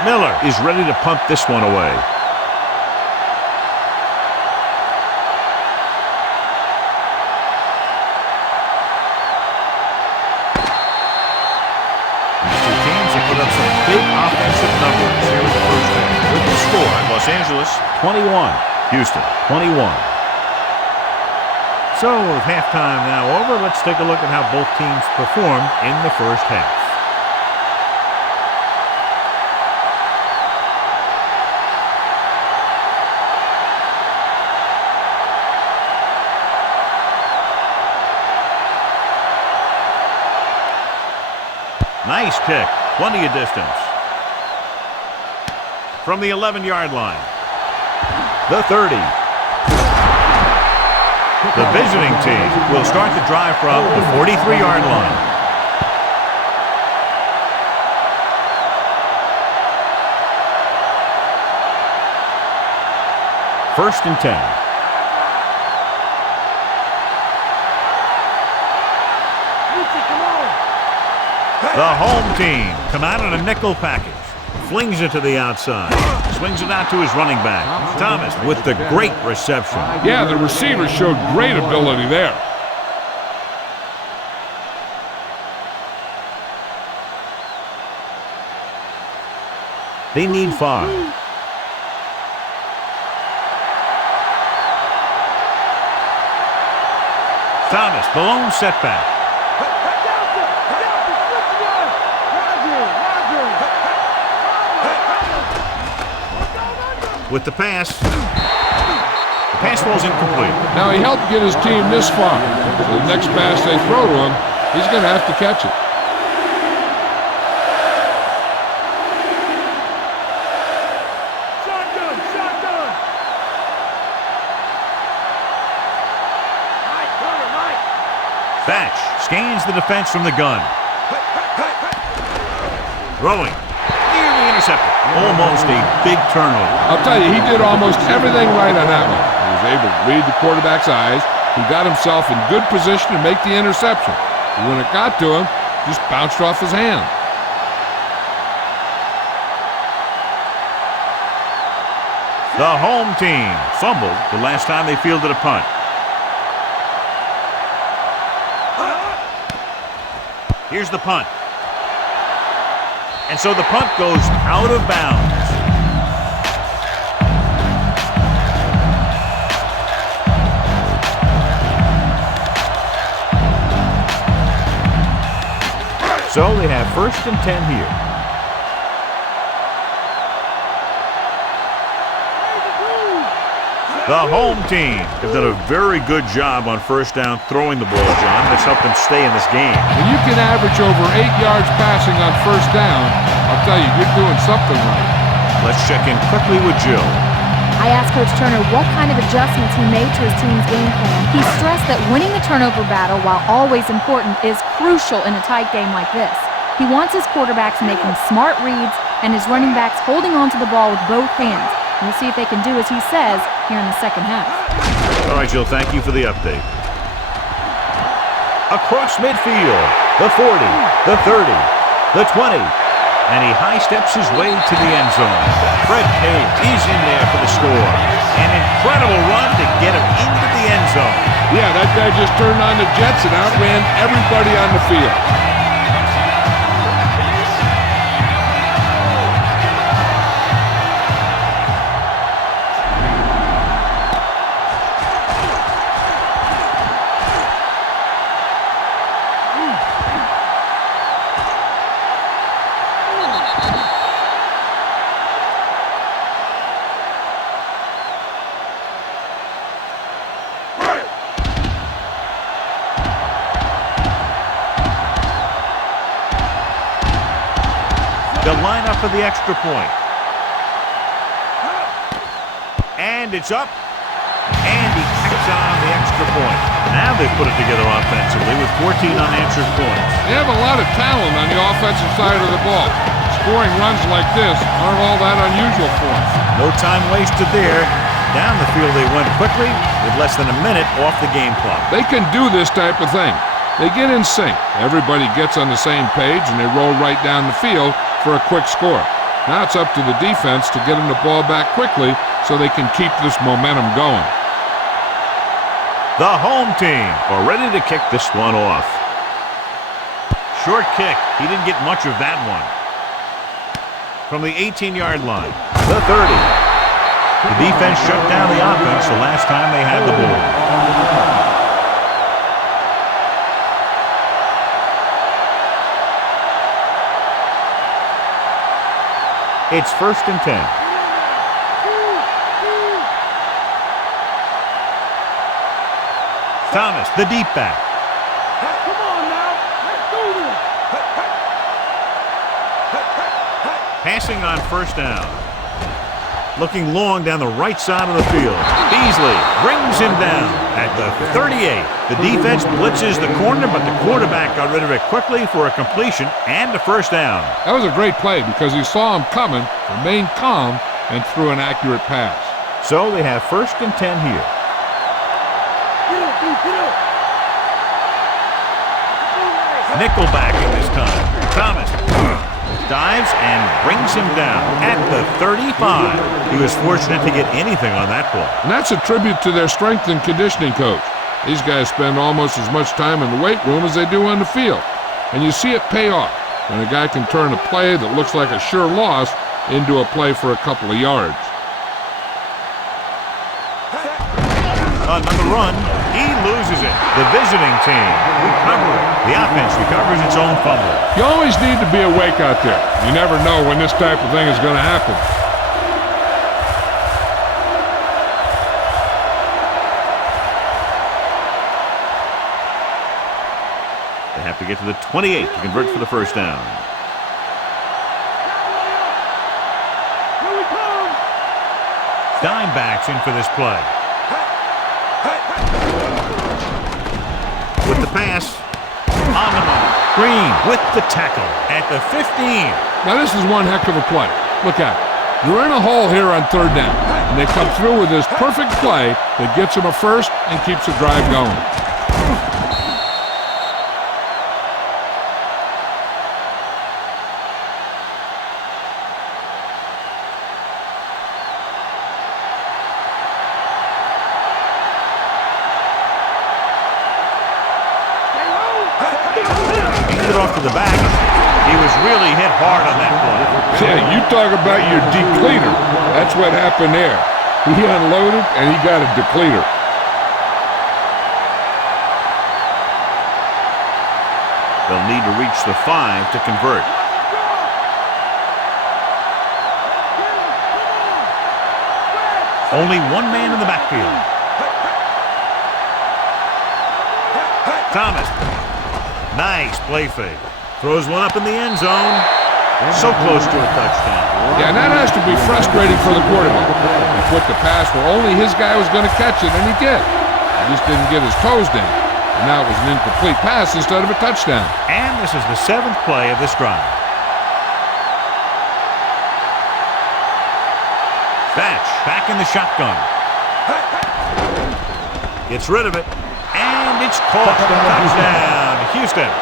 Miller is ready to punt this one away. Big offensive numbers here in the first half. With the score, Los Angeles 21, Houston 21. So with halftime now over, let's take a look at how both teams performed in the first half. Nice kick. Plenty of distance. From the 11-yard line. The 30. The visiting team will start the drive from the 43-yard line. First and 10. The home team come out in a nickel package. Flings it to the outside. Swings it out to his running back. Thomas with the great reception. Yeah, the receiver showed great ability there. They need 5. Thomas, the lone setback. With the pass. The pass falls incomplete. Now he helped get his team this far. So the next pass they throw to him, he's going to have to catch it. Shotgun, shotgun. Mike. Thatch scans the defense from the gun. Throwing. Nearly intercepted. Almost a big turnover. I'll tell you, he did almost everything right on that one. He was able to read the quarterback's eyes. He got himself in good position to make the interception. And when it got to him, just bounced off his hand. The home team fumbled the last time they fielded a punt. Here's the punt. And so the punt goes out of bounds. So they have 1st and 10 here. The home team has done a very good job on 1st down throwing the ball, John. That's helped them stay in this game. When you can average over 8 yards passing on 1st down, I'll tell you, you're doing something right. Let's check in quickly with Jill. I asked Coach Turner what kind of adjustments he made to his team's game plan. He stressed that winning the turnover battle, while always important, is crucial in a tight game like this. He wants his quarterbacks making smart reads and his running backs holding onto the ball with both hands. We'll see if they can do as he says here in the second half. All right, Jill, thank you for the update. Across midfield, the 40, the 30, the 20, and he high steps his way to the end zone. Fred Page is in there for the score. An incredible run to get him into the end zone. Yeah, that guy just turned on the jets and outran everybody on the field. They'll line up for the extra point. And it's up. And he tacks on the extra point. Now they've put it together offensively with 14 unanswered points. They have a lot of talent on the offensive side of the ball. Scoring runs like this aren't all that unusual for them. No time wasted there. Down the field they went quickly with less than a minute off the game clock. They can do this type of thing. They get in sync. Everybody gets on the same page and they roll right down the field for a quick score. Now it's up to the defense to get them the ball back quickly so they can keep this momentum going. The home team are ready to kick this one off. Short kick. He didn't get much of that one. From the 18-yard line, the 30. The defense shut down the offense the last time they had the ball. It's 1st and 10. Thomas, the deep back. Come on now. Let's do this. Passing on 1st down. Looking long down the right side of the field. Beasley brings him down at the 38. The defense blitzes the corner, but the quarterback got rid of it quickly for a completion and a 1st down. That was a great play because he saw him coming, remained calm, and threw an accurate pass. So they have 1st and 10 here. Get up, dude, get up. Nickelbacking this time. Thomas dives and brings him down at the 35. He was fortunate to get anything on that play. And that's a tribute to their strength and conditioning coach. These guys spend almost as much time in the weight room as they do on the field. And you see it pay off when a guy can turn a play that looks like a sure loss into a play for a couple of yards. Another run. He loses it. The visiting team recover. The offense recovers its own fumble. You always need to be awake out there. You never know when this type of thing is going to happen. They have to get to the 28 to convert for the 1st down. Here we come. Dime backs in for this play. With the pass, on the money. Green with the tackle at the 15. Now this is one heck of a play. Look at it. You're in a hole here on 3rd down, and they come through with this perfect play that gets them a 1st and keeps the drive going. Off to the back. He was really hit hard on that play. Yeah, you talk about your depleter. That's what happened there. He unloaded and he got a depleter. They'll need to reach the 5 to convert. Only one man in the backfield. Thomas. Nice play fake. Throws one up in the end zone. So close to a touchdown. Yeah, and that has to be frustrating for the quarterback. He put the pass where only his guy was going to catch it, and he did. He just didn't get his toes down. And now it was an incomplete pass instead of a touchdown. And this is the 7th play of this drive. Thatch back in the shotgun. Gets rid of it. And it's caught. Touchdown, Houston.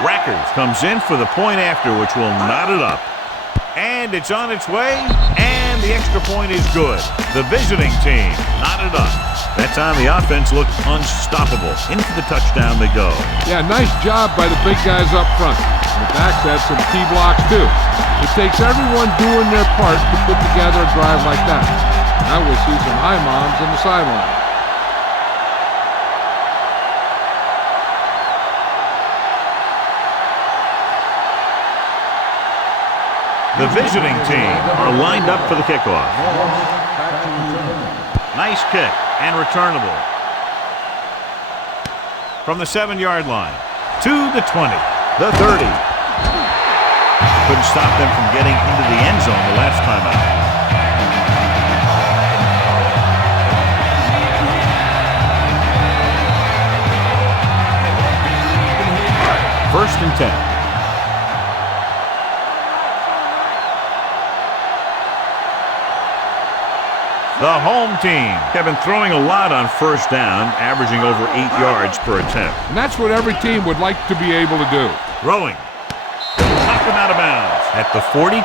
Rackers comes in for the point after, which will knot it up. And it's on its way, and the extra point is good. The visiting team knotted up. That time the offense looked unstoppable. Into the touchdown they go. Yeah, nice job by the big guys up front. And the backs had some key blocks too. It takes everyone doing their part to put together a drive like that. Now we'll see some high moms on the sideline. The visiting team are lined up for the kickoff. Nice kick and returnable. From the 7-yard line to the 20, the 30. Couldn't stop them from getting into the end zone the last time out. First and 10. The home team have been throwing a lot on first down, averaging over 8 yards per attempt. And that's what every team would like to be able to do. Throwing. Knocked him out of bounds at the 42.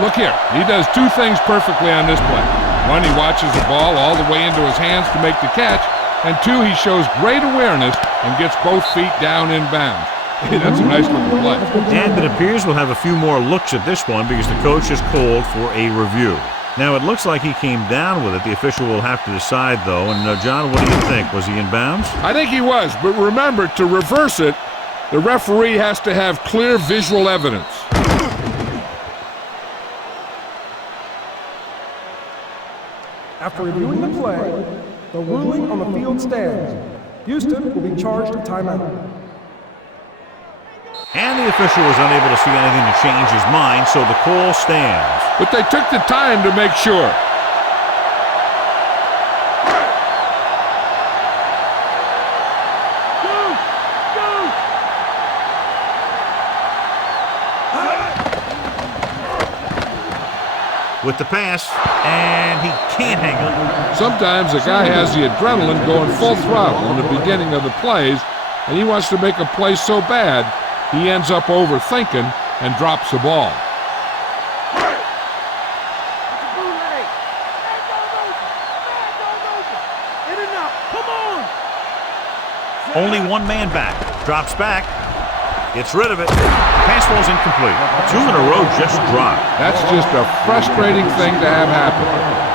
Look here. He does two things perfectly on this play. One, he watches the ball all the way into his hands to make the catch. And two, he shows great awareness and gets both feet down in bounds. Hey, that's a nice looking play. And it appears we'll have a few more looks at this one because the coach has called for a review. Now, it looks like he came down with it. The official will have to decide, though. And, John, what do you think? Was he in bounds? I think he was. But remember, to reverse it, the referee has to have clear visual evidence. After reviewing the play, the ruling on the field stands. Houston will be charged a timeout. And the official was unable to see anything to change his mind, so the call stands. But they took the time to make sure. With the pass, and he can't hang on. Sometimes a guy has the adrenaline going full throttle in the beginning of the plays, and he wants to make a play so bad, he ends up overthinking and drops the ball. Only one man back. Drops back. Gets rid of it. Pass ball's incomplete. 2 in a row just dropped. That's just a frustrating thing to have happen.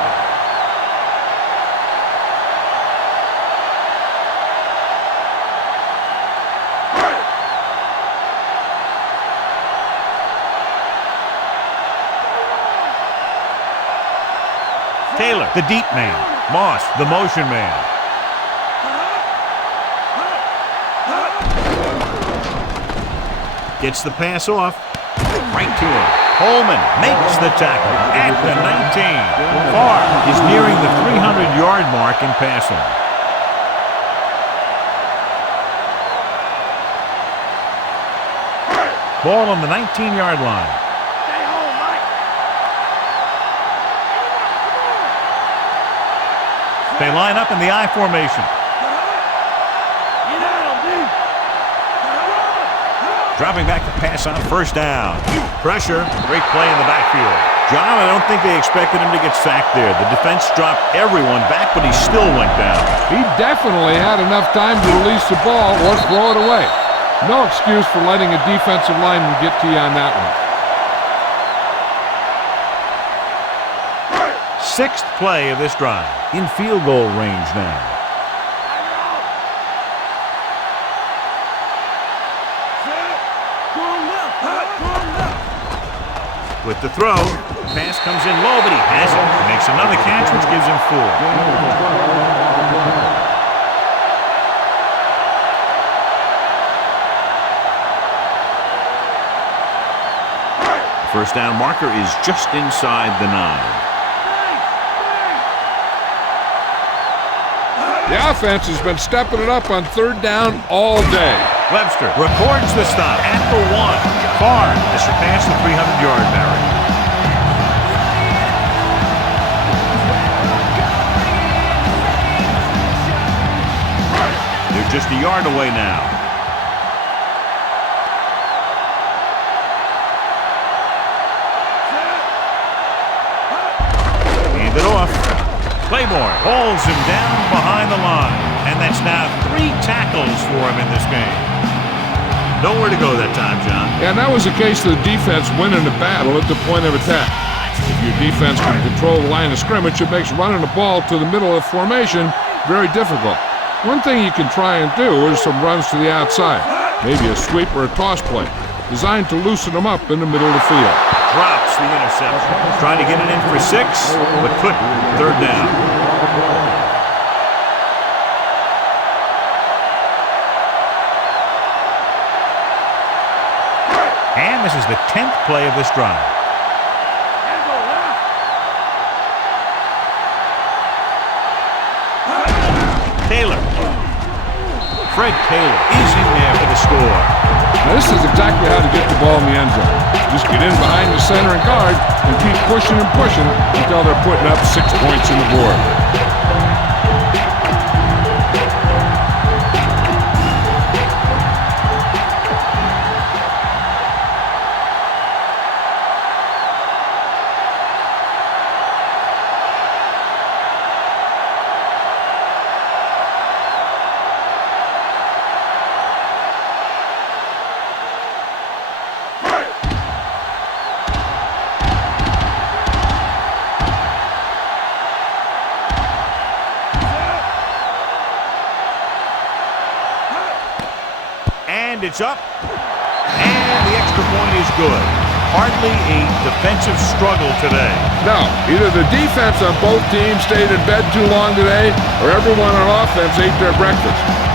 Taylor, the deep man. Moss, the motion man. Gets the pass off. Right to him. Holman makes the tackle at the 19. Farr is nearing the 300-yard mark in passing. Ball on the 19-yard line. Stay home, Mike. They line up in the I formation. Get at him, dude. Dropping back to pass on first down. Pressure. Great play in the backfield. John, I don't think they expected him to get sacked there. The defense dropped everyone back, but he still went down. He definitely had enough time to release the ball or throw it away. No excuse for letting a defensive lineman get to you on that one. 6th play of this drive. In field goal range now. Go left. with the throw. Pass comes in low, but he has it. He makes another catch, which gives him 4. First down marker is just inside the 9. The offense has been stepping it up on third down all day. Webster records the stop at the 1. Far has surpassed the 300-yard barrier. They're just a yard away now. Hand it off. Claymore holds him down behind the line. And that's now 3 tackles for him in this game. Nowhere to go that time, John. And that was the case of the defense winning the battle at the point of attack. If your defense can control the line of scrimmage, it makes running the ball to the middle of the formation very difficult. One thing you can try and do is some runs to the outside. Maybe a sweep or a toss play, designed to loosen them up in the middle of the field. Drops the interception. Trying to get it in for 6, but couldn't. Third down. And this is the 10th play of this drive. Taylor. Fred Taylor is in there for the score. Now this is exactly how to get the ball in the end zone. Just get in behind the center and guard and keep pushing and pushing until they're putting up 6 points on the board. And it's up. And the extra point is good. Hardly a defensive struggle today. No, either the defense on both teams stayed in bed too long today, or everyone on offense ate their breakfast.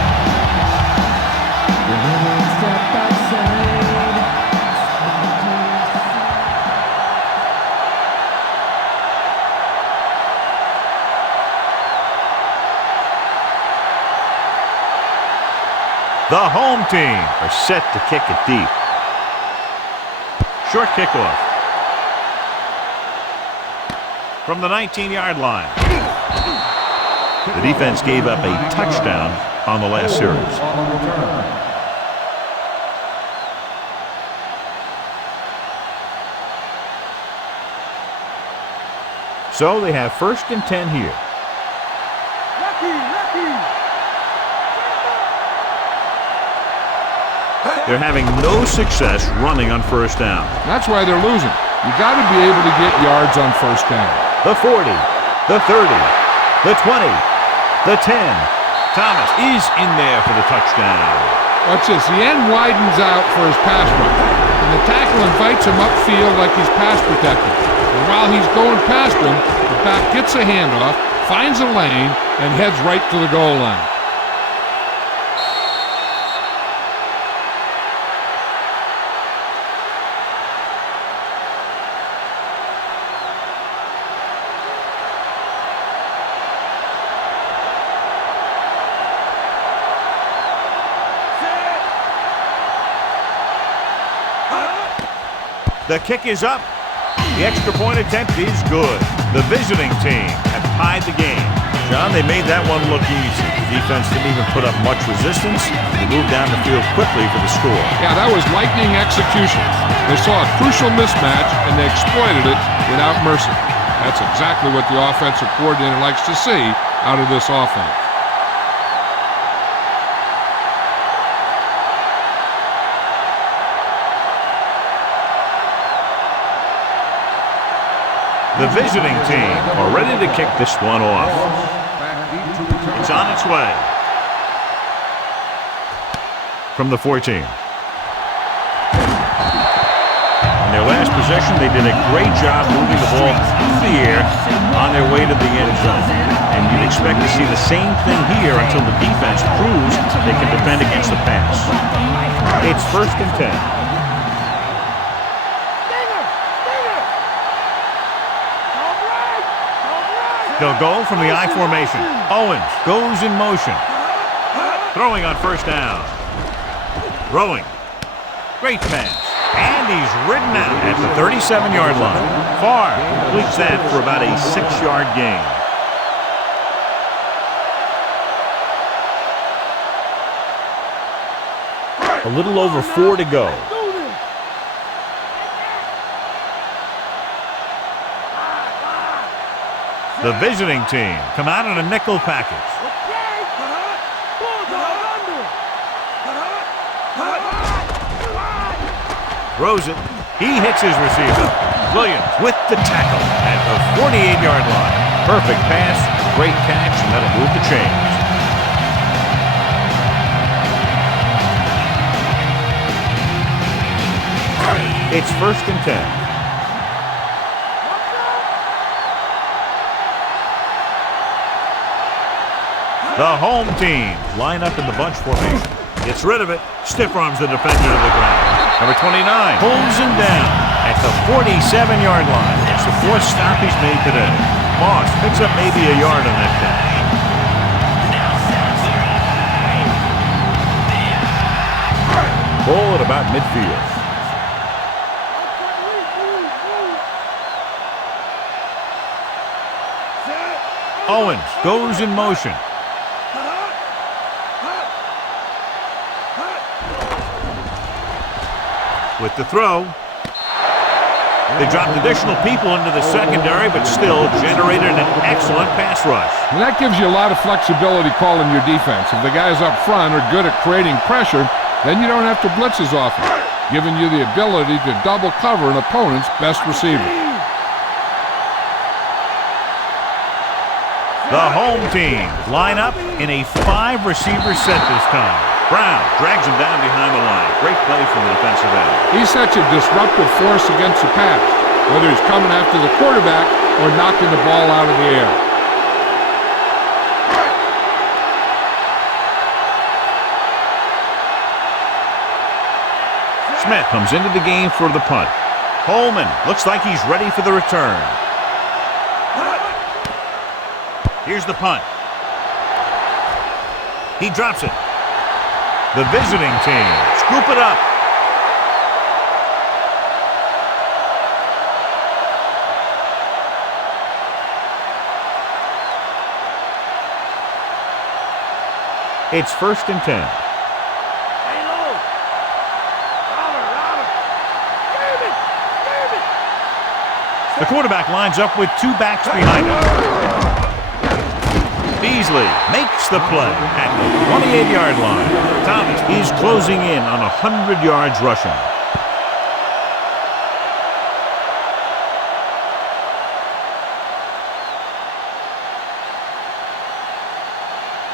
The home team are set to kick it deep. Short kickoff. From the 19-yard line. The defense gave up a touchdown on the last series. So they have 1st and 10 here. They're having no success running on 1st down. That's why they're losing. You got to be able to get yards on 1st down. The 40, the 30, the 20, the 10. Thomas is in there for the touchdown. Watch this. The end widens out for his pass rush, and the tackle invites him upfield like he's pass protecting. And while he's going past him, the back gets a handoff, finds a lane, and heads right to the goal line. The kick is up. The extra point attempt is good. The visiting team have tied the game. John, they made that one look easy. The defense didn't even put up much resistance. They moved down the field quickly for the score. Yeah, that was lightning execution. They saw a crucial mismatch, and they exploited it without mercy. That's exactly what the offensive coordinator likes to see out of this offense. The visiting team are ready to kick this one off. It's on its way. From the 14. their last possession, they did a great job moving the ball through the air on their way to the end zone. And you'd expect to see the same thing here until the defense proves they can defend against the pass. It's 1st and 10. They'll go from the I formation. Owens goes in motion. Throwing on 1st down. Throwing. Great pass. And he's ridden out at the 37-yard line. Farr completes that for about a 6-yard gain. A little over 4 to go. The visiting team come out in a nickel package. Throws it. He hits his receiver. Williams with the tackle at the 48-yard line. Perfect pass, great catch, and that'll move the chains. It's 1st and 10. The home team line up in the bunch formation. Gets rid of it. Stiff arms the defender to the ground. Number 29 pulls him down at the 47-yard line. It's the 4th stop he's made today. Moss picks up maybe a yard on that catch. Ball at about midfield. Owens goes in motion. With the throw. They dropped additional people into the secondary, but still generated an excellent pass rush. And that gives you a lot of flexibility calling your defense. If the guys up front are good at creating pressure, then you don't have to blitz as often, giving you the ability to double cover an opponent's best receiver. The home team line up in a 5-receiver set this time. Brown drags him down behind the line. Great play from the defensive end. He's such a disruptive force against the pass, whether he's coming after the quarterback or knocking the ball out of the air. Smith comes into the game for the punt. Holman looks like he's ready for the return. Here's the punt. He drops it. The visiting team scoop it up. It's 1st and 10. The quarterback lines up with 2 backs behind him. Beasley makes the play at the 28-yard line. Thomas is closing in on 100 yards rushing.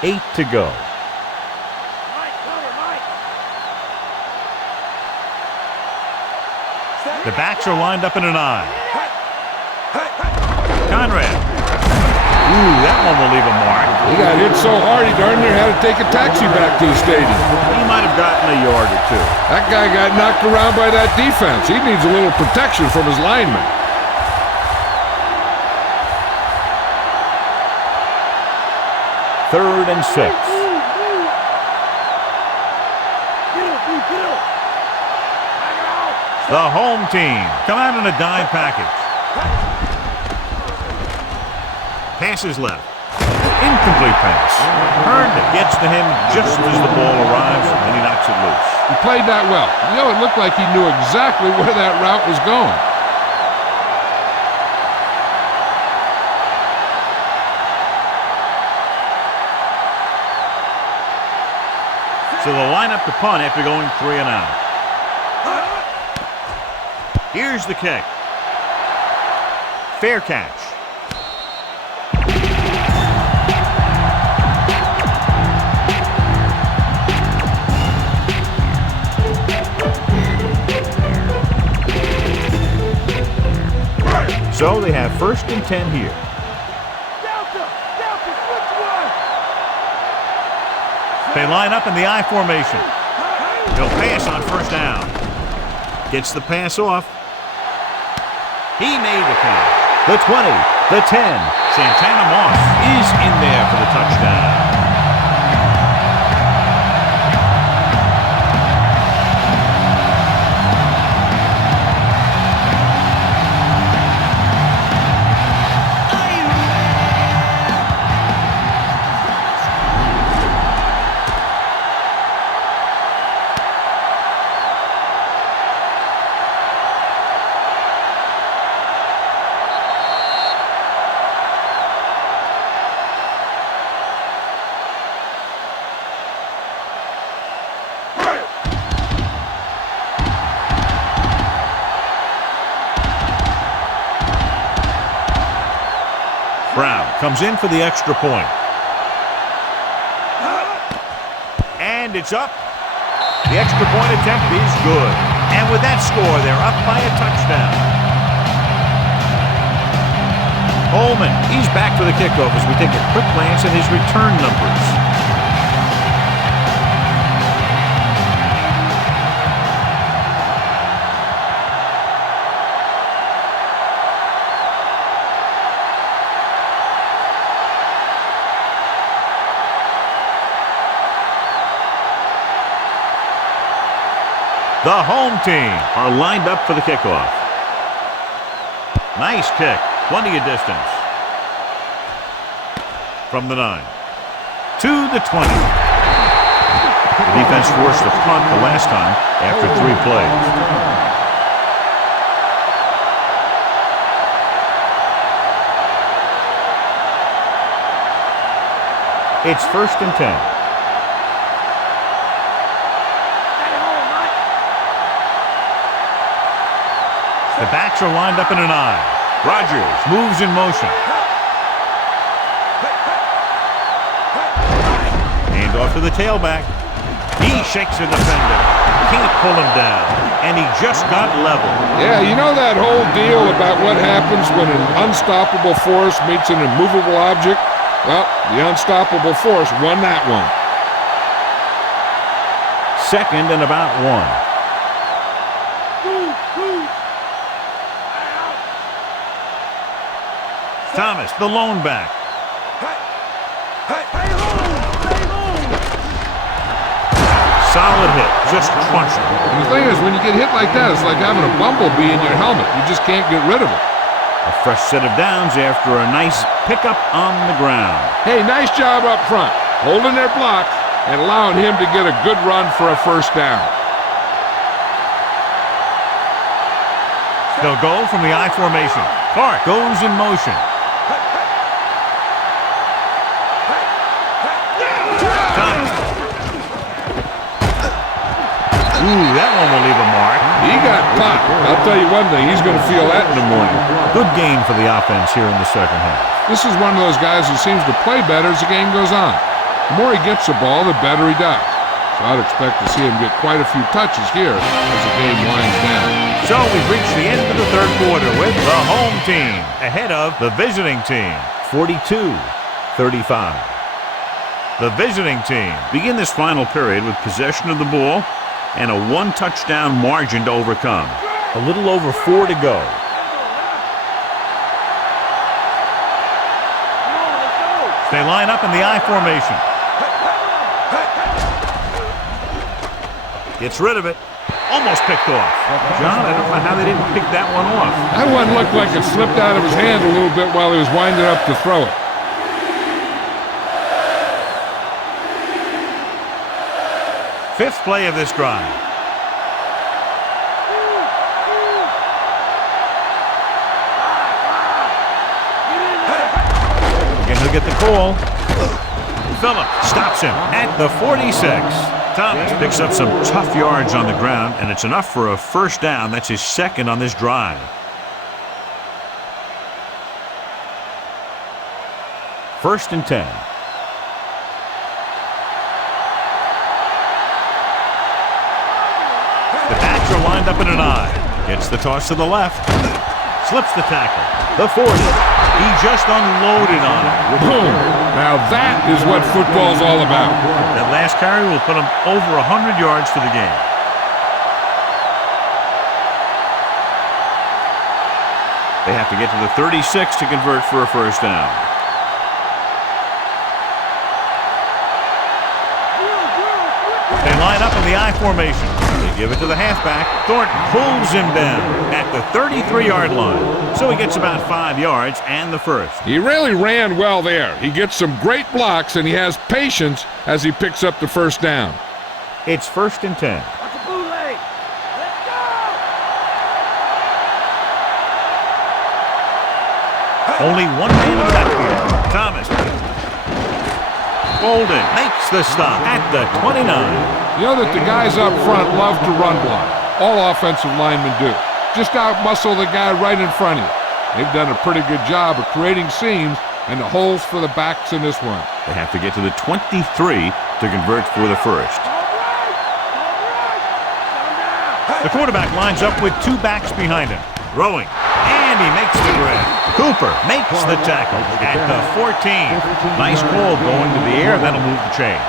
Eight to go. The backs are lined up in an I. Conrad. Ooh, that one will leave a mark. He got hit so hard he darn near had to take a taxi back to the stadium. He might have gotten a yard or 2. That guy got knocked around by that defense. He needs a little protection from his linemen. Third and 6. The home team come out in a dime package. Passes left. Incomplete pass. Hearn gets to him just as the ball arrives, and then he knocks it loose. He played that well. You know, it looked like he knew exactly where that route was going. So they'll line up to punt after going 3 and out. Here's the kick. Fair catch. So they have 1st and 10 here. Delta, switch one. They line up in the I formation. He'll pass on 1st down. Gets the pass off. He made the pass. The 20, the 10. Santana Moss is in there for the touchdown. Brown comes in for the extra point. And it's up. The extra point attempt is good. And with that score, they're up by a touchdown. Holman, he's back for the kickoff as we take a quick glance at his return numbers. The home team are lined up for the kickoff. Nice kick. Plenty of distance. From the 9. To the 20. The defense forced a punt the last time after 3 plays. It's 1st and 10. The backs are lined up in an I. Rogers moves in motion. Hand off to the tailback. He shakes a defender. Can't pull him down. And he just got level. Yeah, you know that whole deal about what happens when an unstoppable force meets an immovable object? Well, the unstoppable force won that one. 2nd and about 1. Thomas, the lone back. Solid hit, just crunching. And the thing is, when you get hit like that, it's like having a bumblebee in your helmet. You just can't get rid of it. A fresh set of downs after a nice pickup on the ground. Hey, nice job up front, holding their block and allowing him to get a good run for a 1st down. They'll go from the I formation. Clark goes in motion. Ooh, that one will leave a mark. He got popped. I'll tell you one thing, he's going to feel that in the morning. Good game for the offense here in the 2nd half. This is one of those guys who seems to play better as the game goes on. The more he gets the ball, the better he does. So I'd expect to see him get quite a few touches here as the game winds down. So we've reached the end of the 3rd quarter with the home team ahead of the visiting team, 42-35. The visiting team begin this final period with possession of the ball and a 1-touchdown margin to overcome. A little over 4 to go. They line up in the I formation. Gets rid of it. Almost picked off. John, I don't know how they didn't pick that one off. That one looked like it slipped out of his hand a little bit while he was winding up to throw it. Fifth play of this drive. Again, he'll get the call. Phillip stops him at the 46. Thomas picks up some tough yards on the ground, and it's enough for a 1st down. That's his 2nd on this drive. 1st and 10. The backs are lined up in an I. Gets the toss to the left. Slips the tackle. The 40. He just unloaded on it. Boom. Now that is what football's all about. That last carry will put him over 100 yards for the game. They have to get to the 36 to convert for a first down. They line up in the I formation. They give it to the halfback. Thornton pulls him down at the 33-yard line. So he gets about 5 yards and the first. He really ran well there. He gets some great blocks, and he has patience as he picks up the first down. It's 1st and 10. That's a bootleg. Let's go! Only one man in the backfield. Thomas. Bolden makes the stop at the 29. You know that the guys up front love to run block. All offensive linemen do. Just out-muscle the guy right in front of you. They've done a pretty good job of creating seams and the holes for the backs in this one. They have to get to the 23 to convert for the first. The quarterback lines up with 2 backs behind him. Throwing. And he makes the grab. Cooper makes the tackle at the 14. Nice call going to the air. That'll move the chains.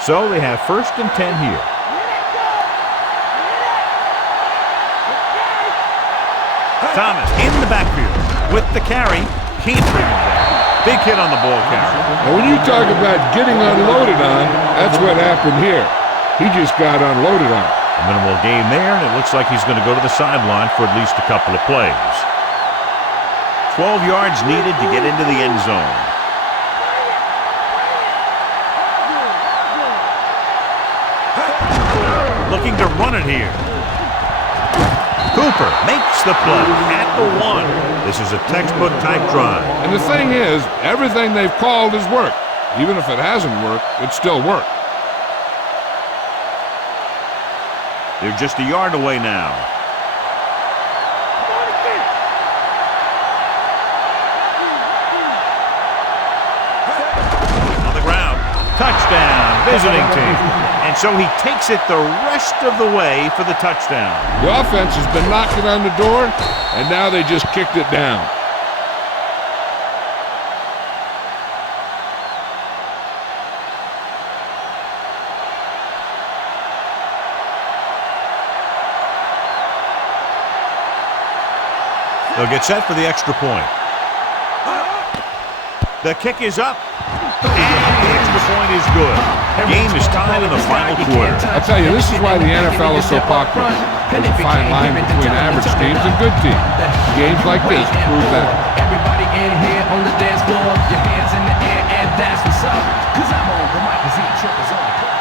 So they have 1st and 10 here. Thomas in the backfield with the carry. Can't bring him down. Big hit on the ball carrier. Now, when you talk about getting unloaded on, that's what happened here. He just got unloaded on. A minimal gain there, and it looks like he's going to go to the sideline for at least a couple of plays. 12 yards needed to get into the end zone. Looking to run it here. Cooper makes the play at the 1. This is a textbook type drive. And the thing is, everything they've called has worked. Even if it hasn't worked, it still worked. They're just a yard away now. On the ground. Touchdown, visiting team. And so he takes it the rest of the way for the touchdown. The offense has been knocking on the door, and now they just kicked it down. They'll get set for the extra point. The kick is up, and the extra point is good. The game is tied in the final quarter. I tell you, this is why the NFL is so popular. There's a fine line between average teams and good teams. Games like this prove that. Everybody in here on the dance floor, your hands in the air, and that's what's up. Cause I'm on the mic, cause each trip is on the clock.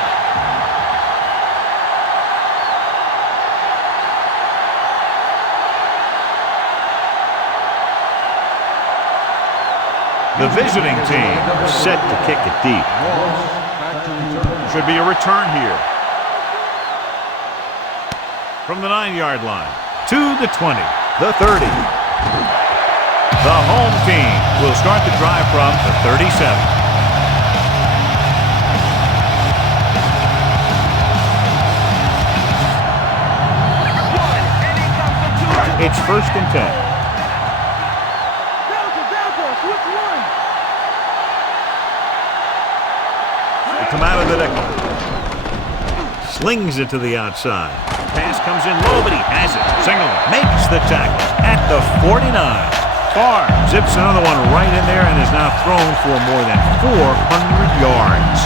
The visiting team set to kick it deep. Should be a return here. From the 9-yard line to the 20, the 30. The home team will start the drive from the 37. It's 1st and 10. Come out of the nickel. Slings it to the outside. Pass comes in low, but he has it. Singleton makes the tackle at the 49. Farr zips another one right in there and is now thrown for more than 400 yards.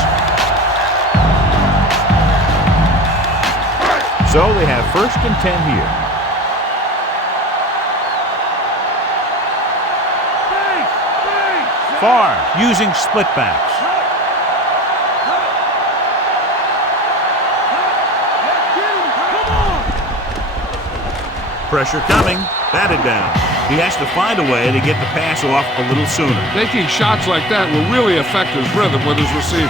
So they have 1st and 10 here. Farr using split backs. Pressure coming, batted down. He has to find a way to get the pass off a little sooner. Taking shots like that will really affect his rhythm with his receiver.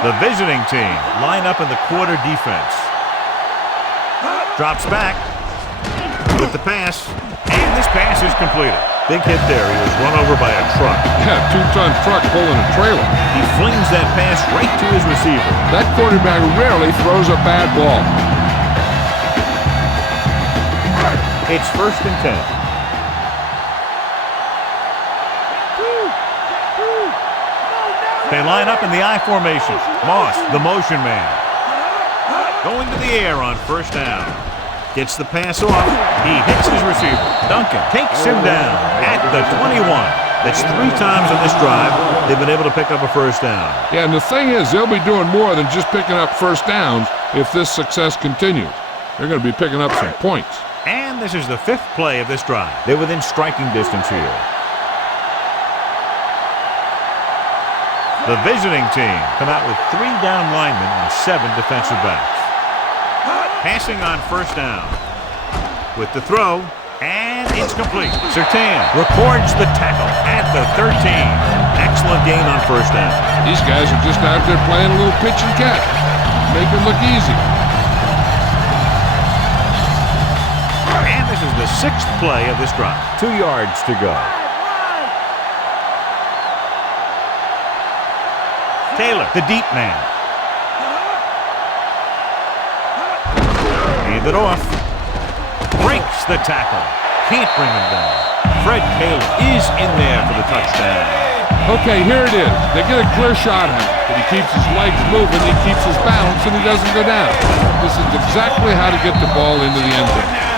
The visiting team line up in the quarter defense. Drops back with the pass, and this pass is completed. Big hit there. He was run over by a truck. Yeah, 2-ton truck pulling a trailer. He flings that pass right to his receiver. That quarterback rarely throws a bad ball. It's 1st and 10. They line up in the I formation. Moss, the motion man. Going to the air on 1st down. Gets the pass off. He hits his receiver. Duncan takes him down at the 21. That's 3 times on this drive they've been able to pick up a 1st down. Yeah, and the thing is, they'll be doing more than just picking up 1st downs if this success continues. They're going to be picking up some points. And this is the 5th play of this drive. They're within striking distance here. The visiting team come out with 3 down linemen and 7 defensive backs. Passing on 1st down. With the throw, and it's complete. Surtain records the tackle at the 13. Excellent gain on 1st down. These guys are just out there playing a little pitch and catch. Make it look easy. And this is the 6th play of this drive. 2 yards to go. Taylor, the deep man. Hand it off. Breaks the tackle. Can't bring him down. Fred Taylor is in there for the touchdown. Okay, here it is. They get a clear shot at him, but he keeps his legs moving, he keeps his balance, and he doesn't go down. This is exactly how to get the ball into the end zone.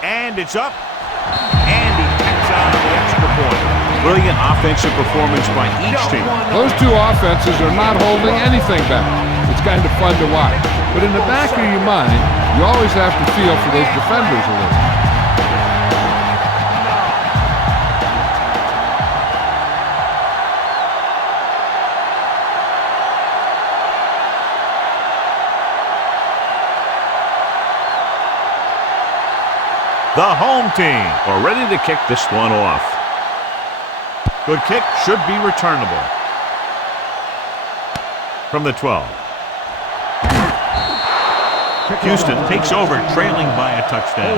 And it's up. And he kicks out the extra point. Brilliant offensive performance by each team. Those 2 offenses are not holding anything back. It's kind of fun to watch. But in the back of your mind, you always have to feel for those defenders a little. The home team are ready to kick this one off. Good kick, should be returnable. From the 12. Houston takes over, trailing by a touchdown.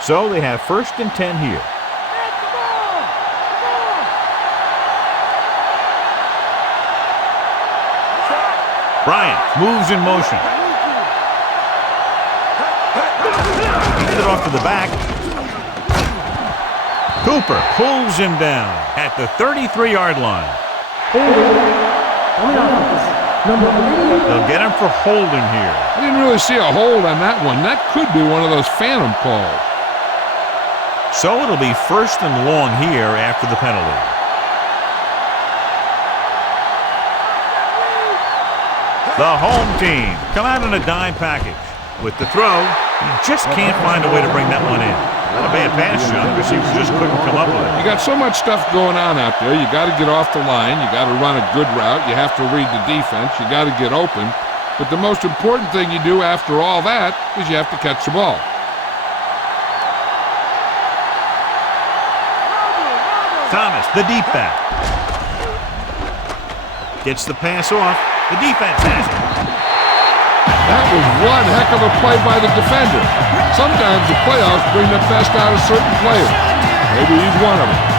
So they have 1st and 10 here. Bryant moves in motion. Hands it off to the back. Cooper pulls him down at the 33-yard line. They'll get him for holding here. I didn't really see a hold on that one. That could be one of those phantom calls. So it'll be 1st and long here after the penalty. The home team come out in a dime package. With the throw, he just can't find a way to bring that one in. Not a bad pass, John. The receiver just couldn't come up with it. You got so much stuff going on out there. You got to get off the line. You got to run a good route. You have to read the defense. You got to get open. But the most important thing you do after all that is you have to catch the ball. Thomas, the deep back. Gets the pass off. The defense has it. That was one heck of a play by the defender. Sometimes the playoffs bring the best out of certain players. Maybe he's one of them.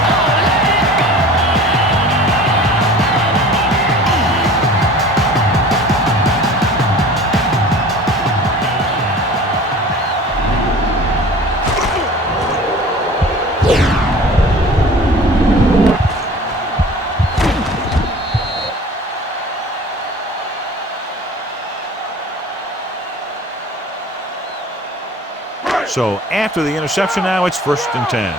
So after the interception now, it's 1st and 10.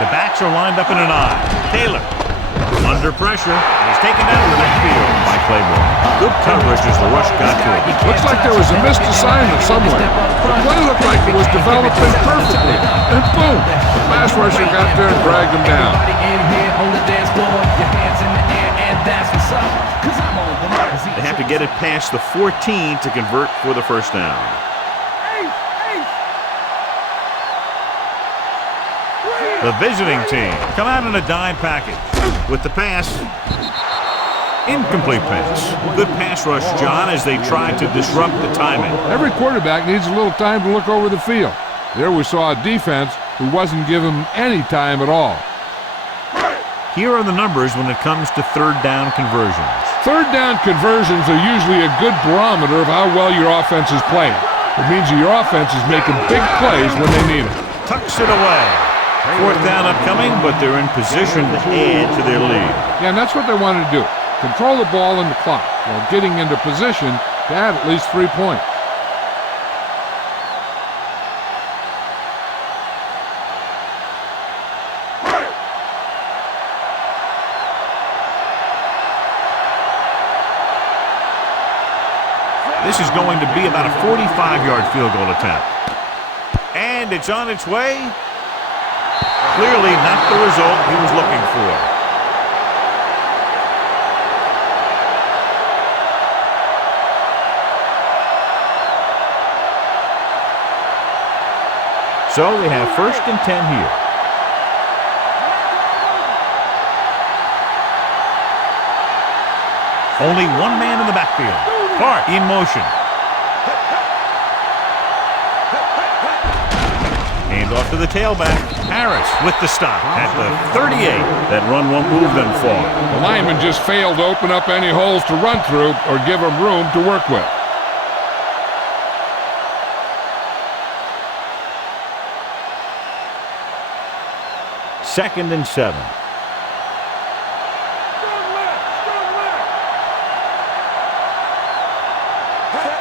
The backs are lined up in an I. Taylor, under pressure, he's taken down to the backfield by Claiborne. Good coverage as the rush got to him. Looks like there was a missed assignment somewhere. The play looked like it was developing perfectly. And boom, the pass rusher got there and dragged him down. They have to get it past the 14 to convert for the 1st down. The visiting team come out in a dime package with the pass. Incomplete pass. Good pass rush, John, as they try to disrupt the timing. Every quarterback needs a little time to look over the field. There we saw a defense who wasn't given any time at all. Here are the numbers when it comes to 3rd down conversions. 3rd down conversions are usually a good barometer of how well your offense is playing. It means that your offense is making big plays when they need it. Tucks it away. 4th down upcoming, but they're in position to add to their lead. Yeah, and that's what they wanted to do. Control the ball and the clock while getting into position to add at least 3 points. This is going to be about a 45-yard field goal attempt. And it's on its way. Clearly not the result he was looking for. So we have 1st and 10 here. Only one man in the backfield. Clark in motion. Hand off to the tailback. Harris with the stop at the 38. That run won't move them far. The lineman just failed to open up any holes to run through or give him room to work with. Second and 7.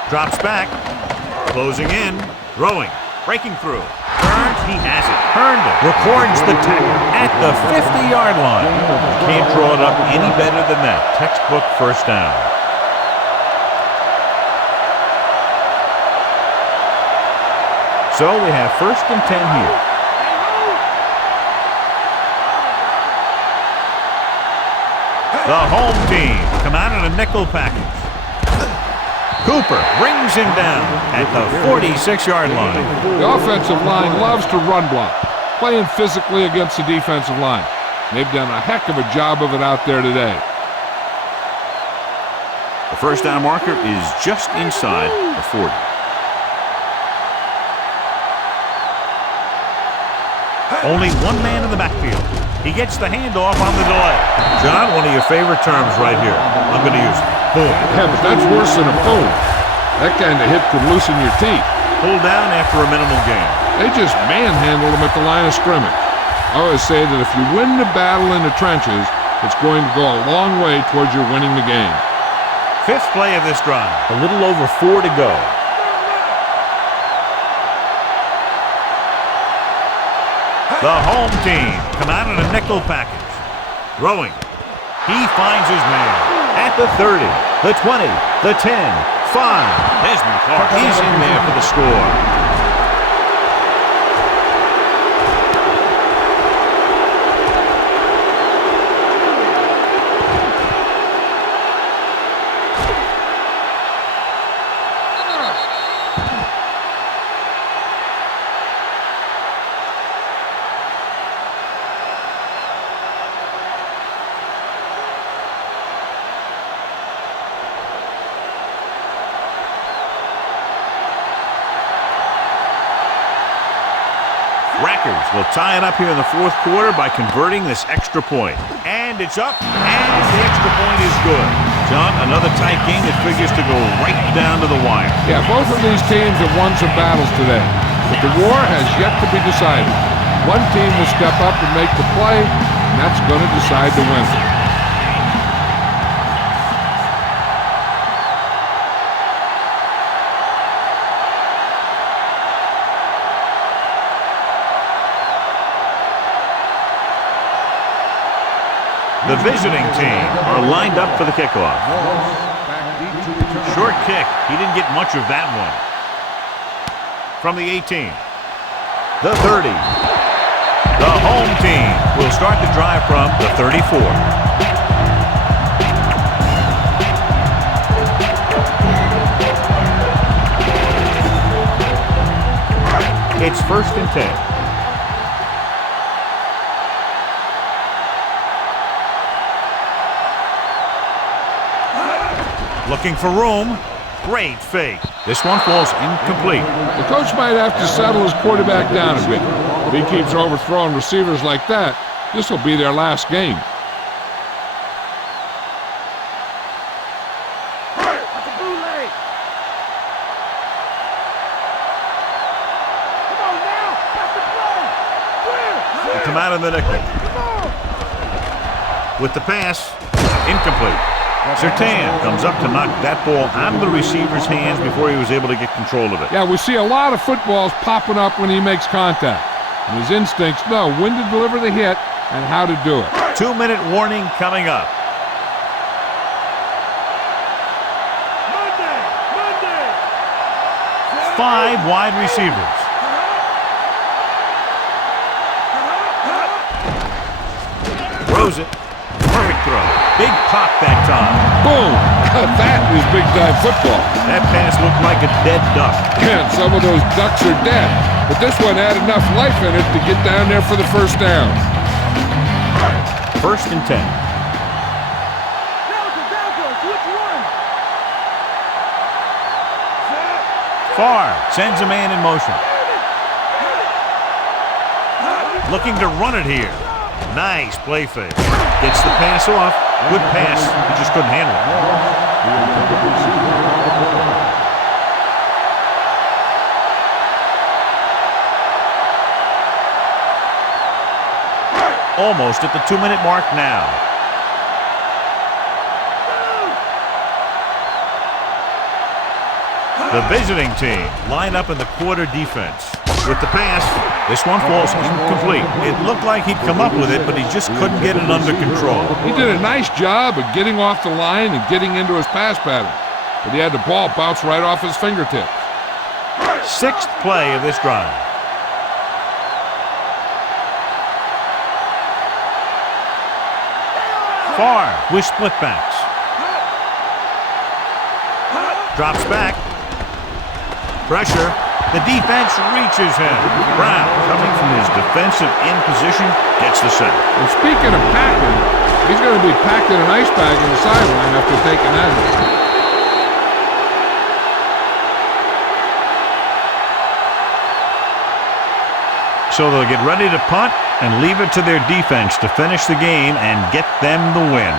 Drops back. Closing in. Throwing. Breaking through. Turns. He has it. Herndon records the tackle at the 50-yard line. Can't draw it up any better than that. Textbook 1st down. So we have 1st and 10 here. The home team come out in a nickel package. Cooper brings him down at the 46-yard line. The offensive line loves to run block, playing physically against the defensive line. They've done a heck of a job of it out there today. The 1st down marker is just inside the 40. Only one man in the backfield. He gets the handoff on the delay. John, one of your favorite terms right here. I'm going to use it. Boom. Yeah, but that's worse than a boom. That kind of hit could loosen your teeth. Pulled down after a minimal gain. They just manhandled him at the line of scrimmage. I always say that if you win the battle in the trenches, it's going to go a long way towards your winning the game. 5th play of this drive. A little over 4 to go. The home team come out in a nickel package. Throwing. He finds his man at the 30, the 20, the 10, 5. Desmond Clark is in there for the score. Will tie it up here in the 4th quarter by converting this extra point. And it's up, and the extra point is good. John, another tight game that figures to go right down to the wire. Yeah, both of these teams have won some battles today, but the war has yet to be decided. One team will step up and make the play, and that's going to decide the winner. The visiting team are lined up for the kickoff. Short kick. He didn't get much of that one. From the 18. The 30. The home team will start the drive from the 34. It's 1st and 10. Looking for room. Great fake. This one falls incomplete. The coach might have to settle his quarterback down a bit. If he keeps overthrowing receivers like that, this will be their last game. That's a bootleg. Come on now. That's the play. Clear. Come out in the nickel. Come on. With the pass, incomplete. Sertan comes up to knock that ball out of the receiver's hands before he was able to get control of it. Yeah, we see a lot of footballs popping up when he makes contact. And his instincts know when to deliver the hit and how to do it. 2-minute warning coming up. Monday. 5 wide receivers. Throws it. Perfect throw. Big pop that time. Boom! That is big-time football. That pass looked like a dead duck. And some of those ducks are dead. But this one had enough life in it to get down there for the first down. 1st and 10. Delta, switch one. Farr sends a man in motion. Looking to run it here. Nice play fake. Gets the pass off. Good pass. He just couldn't handle it. Almost at the 2-minute mark now. The visiting team line up in the quarter defense. With the pass, this one falls incomplete. It looked like he'd come up with it, but he just couldn't get it under control. He did a nice job of getting off the line and getting into his pass pattern. But he had the ball bounce right off his fingertips. 6th play of this drive. Farr with split backs. Drops back. Pressure. The defense reaches him. Brown, coming from his defensive end position, gets the sack. And speaking of packing, he's going to be packing an ice bag in the sideline after taking that hit. So they'll get ready to punt and leave it to their defense to finish the game and get them the win.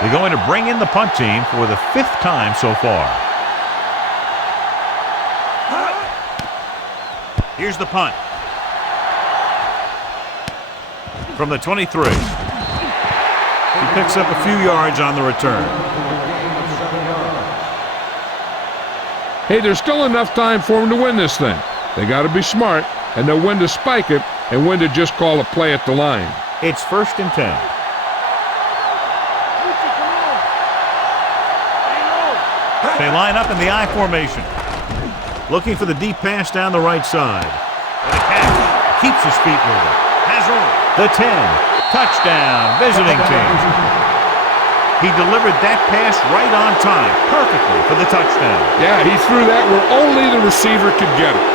They're going to bring in the punt team for the 5th time so far. Here's the punt. From the 23. He picks up a few yards on the return. Hey, there's still enough time for him to win this thing. They got to be smart and know when to spike it and when to just call a play at the line. It's 1st and 10. They line up in the I formation. Looking for the deep pass down the right side. And a catch. Keeps his feet moving. Has room. The 10. Touchdown. Visiting team. He delivered that pass right on time. Perfectly for the touchdown. Yeah, he threw that where only the receiver could get it.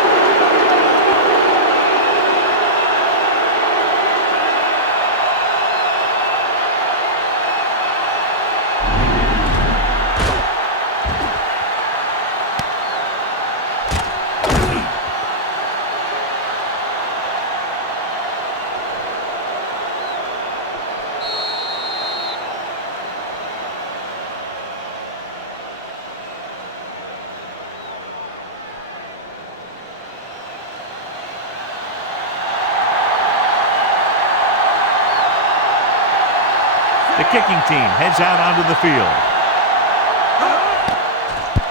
The kicking team heads out onto the field.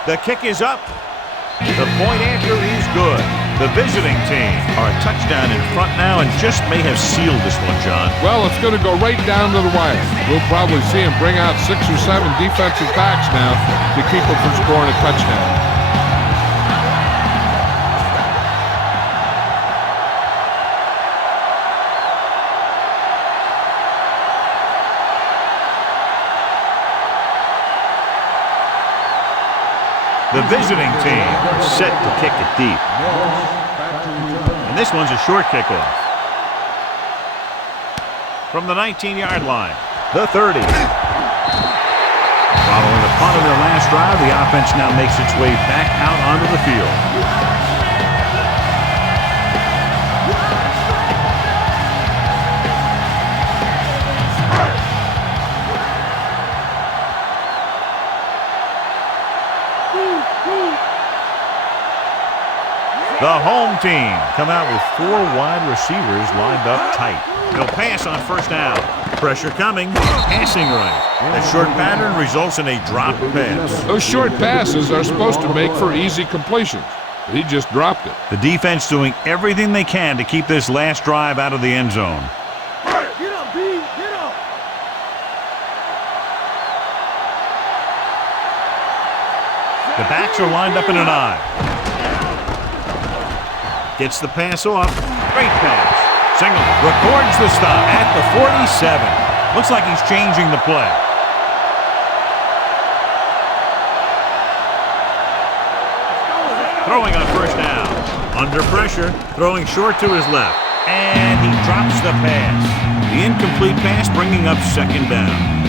The kick is up. The point after is good. The visiting team are a touchdown in front now and just may have sealed this one, John. Well, it's going to go right down to the wire. We'll probably see him bring out 6 or 7 defensive backs now to keep him from scoring a touchdown. The visiting team set to kick it deep. And this one's a short kickoff. From the 19-yard line, the 30. Following the punt on their last drive, the offense now makes its way back out onto the field. The home team come out with 4 wide receivers lined up tight. They'll pass on first down. Pressure coming, passing right. That short pattern results in a drop pass. Those short passes are supposed to make for easy completions. He just dropped it. The defense doing everything they can to keep this last drive out of the end zone. Get up, B! Get up! The backs are lined up in an eye. Gets the pass off. Great pass. Single records the stop at the 47. Looks like he's changing the play. Throwing on first down. Under pressure. Throwing short to his left. And he drops the pass. The incomplete pass bringing up second down.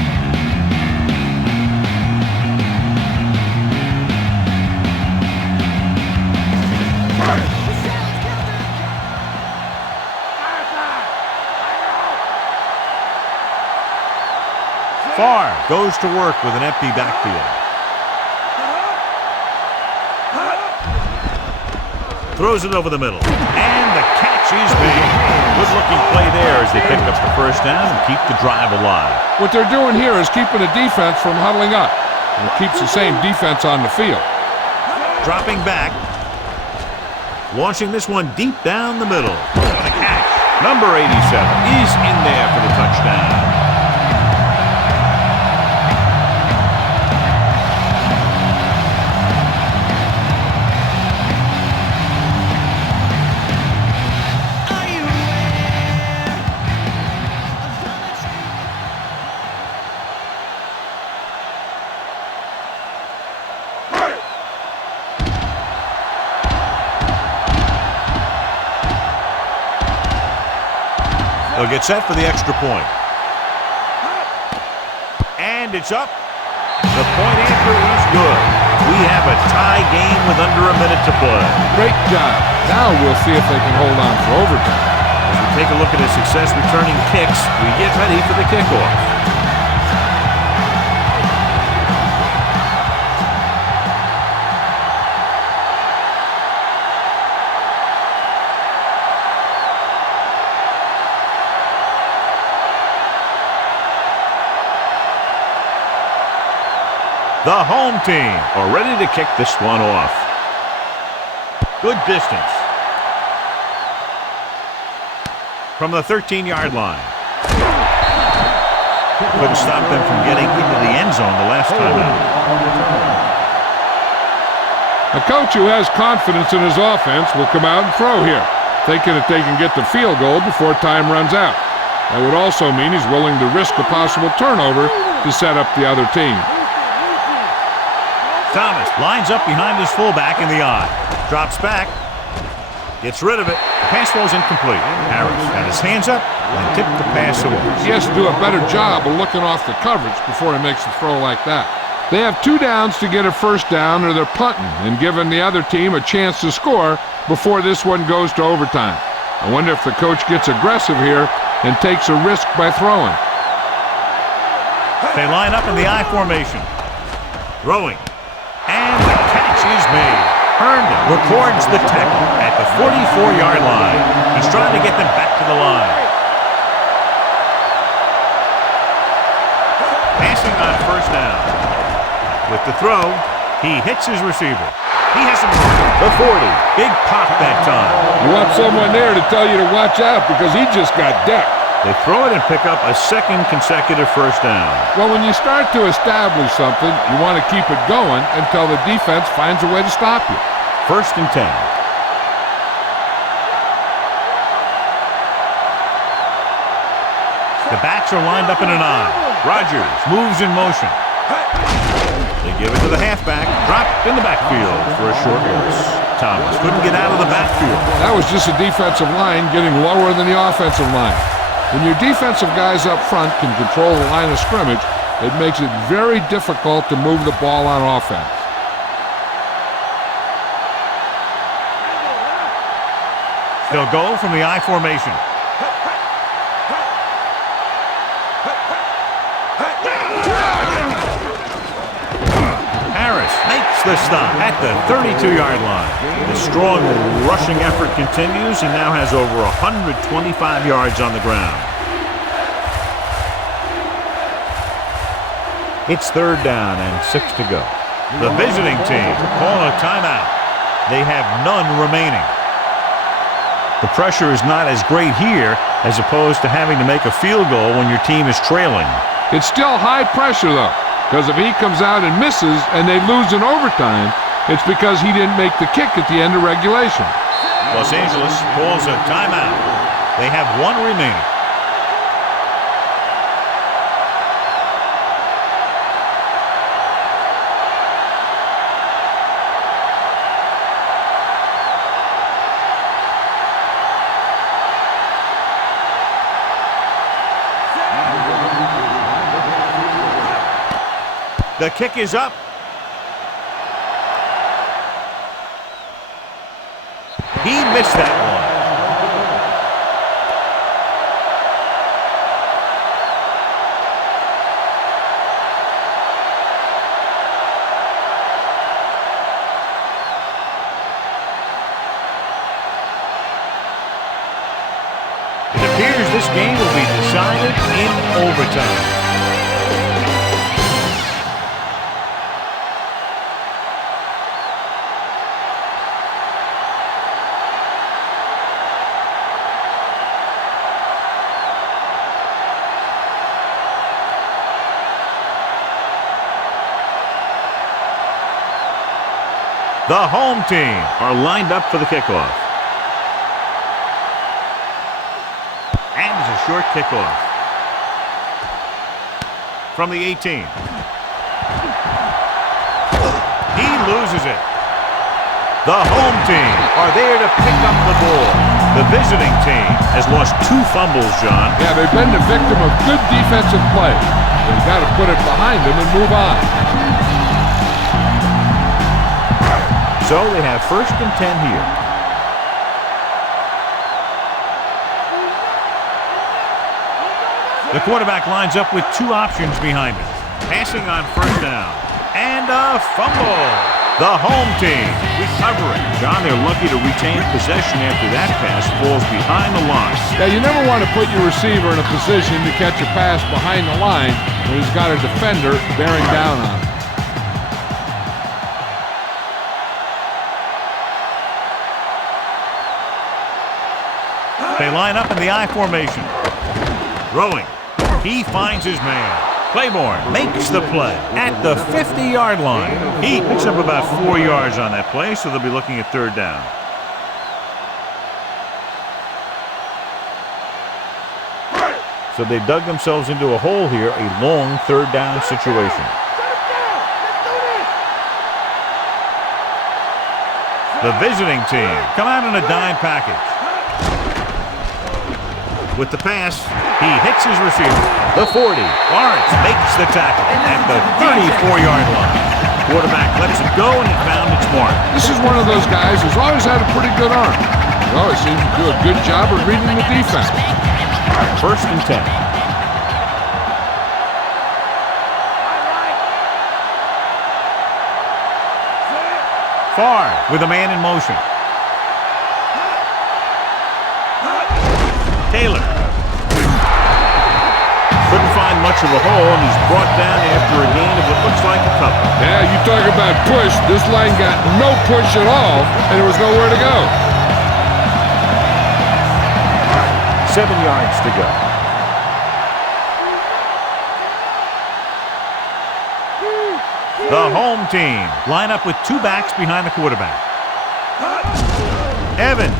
Farr goes to work with an empty backfield. Throws it over the middle. And the catch is made. Good-looking play there as they pick up the first down and keep the drive alive. What they're doing here is keeping the defense from huddling up. And it keeps the same defense on the field. Dropping back. Launching this one deep down the middle. And a catch. Number 87 is in there for the touchdown. They'll get set for the extra point. And it's up. The point after is good. We have a tie game with under a minute to play. Great job. Now we'll see if they can hold on for overtime. As we take a look at his success returning kicks, we get ready for the kickoff. The home team are ready to kick this one off. Good distance. From the 13-yard line. Couldn't stop them from getting into the end zone the last time out. A coach who has confidence in his offense will come out and throw here, thinking that they can get the field goal before time runs out. That would also mean he's willing to risk a possible turnover to set up the other team. Thomas lines up behind his fullback in the eye. Drops back. Gets rid of it. The pass ball's incomplete. Harris got his hands up and tipped the pass away. He has to do a better job of looking off the coverage before he makes a throw like that. They have 2 downs to get a first down or they're punting and giving the other team a chance to score before this one goes to overtime. I wonder if the coach gets aggressive here and takes a risk by throwing. They line up in the I formation. Throwing. And the catch is made. Herndon records the tackle at the 44-yard line. He's trying to get them back to the line. Passing on first down. With the throw, he hits his receiver. He has him the 40. Big pop that time. You want someone there to tell you to watch out because he just got decked. They throw it and pick up a second consecutive first down. Well, when you start to establish something, you want to keep it going until the defense finds a way to stop you. 1st and 10. The backs are lined up in an I. Rogers moves in motion. They give it to the halfback. Dropped in the backfield for a short loss. Thomas couldn't get out of the backfield. That was just a defensive line getting lower than the offensive line. When your defensive guys up front can control the line of scrimmage, it makes it very difficult to move the ball on offense. They'll go from the I formation. Harris makes the stop at the 32-yard line. The strong rushing effort continues. He now has over 125 yards on the ground. It's 3rd down and 6 to go. The visiting team call a timeout. They have none remaining. The pressure is not as great here as opposed to having to make a field goal when your team is trailing. It's still high pressure, though, because if he comes out and misses and they lose in overtime, it's because he didn't make the kick at the end of regulation. Los Angeles calls a timeout. They have one remaining. The kick is up. He missed that one. It appears this game will be decided in overtime. The home team are lined up for the kickoff. And it's a short kickoff. From the 18. He loses it. The home team are there to pick up the ball. The visiting team has lost 2 fumbles, John. Yeah, they've been the victim of good defensive play. They've got to put it behind them and move on. So they have 1st and 10 here. The quarterback lines up with 2 options behind him. Passing on 1st down. And a fumble. The home team recovering. John, they're lucky to retain possession after that pass falls behind the line. Yeah, you never want to put your receiver in a position to catch a pass behind the line when he's got a defender bearing down on him. They line up in the I formation. Throwing. He finds his man. Claiborne makes the play at the 50-yard line. He picks up about 4 yards on that play, so they'll be looking at 3rd down. So they dug themselves into a hole here, a long 3rd down situation. The visiting team come out in a dime package. With the pass, he hits his receiver. The 40. Lawrence makes the tackle at the 34-yard line. Quarterback lets it go, and he found its mark. This is one of those guys who's always had a pretty good arm. He always seems to do a good job of reading the defense. 1st and 10. Farr with a man in motion. Taylor couldn't find much much of a hole, and he's brought down after a gain of what looks like a couple. Yeah, you talk about push. This line got no push at all, and there was nowhere to go. 7 yards to go. The home team line up with 2 backs behind the quarterback. Evans.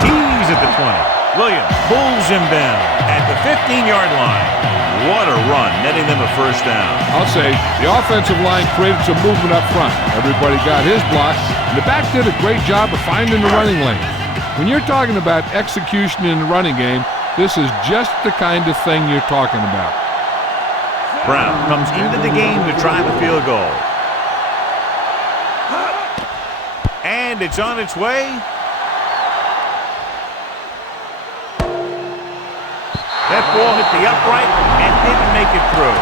He's at the 20. Williams pulls him down at the 15-yard line. What a run, netting them a first down. I'll say the offensive line created some movement up front. Everybody got his block, and the back did a great job of finding the running lane. When you're talking about execution in the running game, this is just the kind of thing you're talking about. Brown comes into the game to try the field goal. And it's on its way. That ball hit the upright and didn't make it through.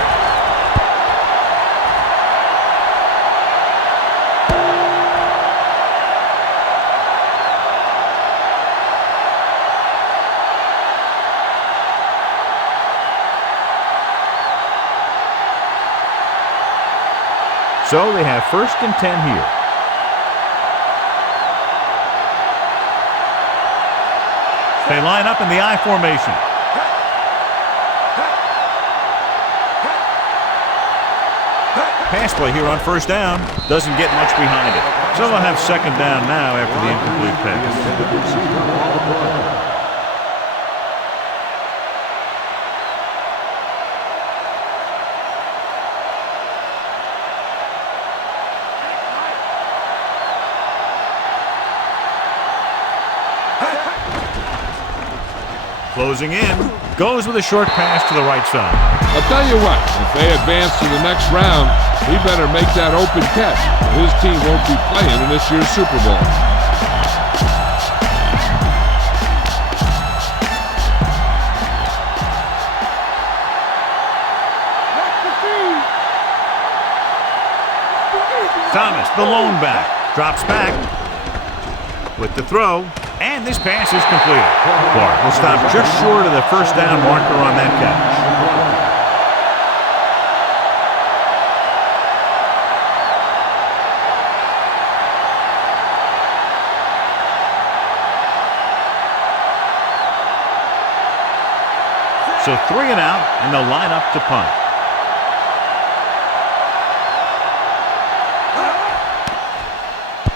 So they have 1st and 10 here. They line up in the I formation. Pass play here on 1st down. Doesn't get much behind it. So they'll have 2nd down now after the incomplete pass. Closing in, goes with a short pass to the right side. I'll tell you what, if they advance to the next round, he better make that open catch. His team won't be playing in this year's Super Bowl. Thomas, the lone back, drops back with the throw. And this pass is completed. Clark will stop just short of the 1st down marker on that catch. So 3 and out, and they'll line up to punt.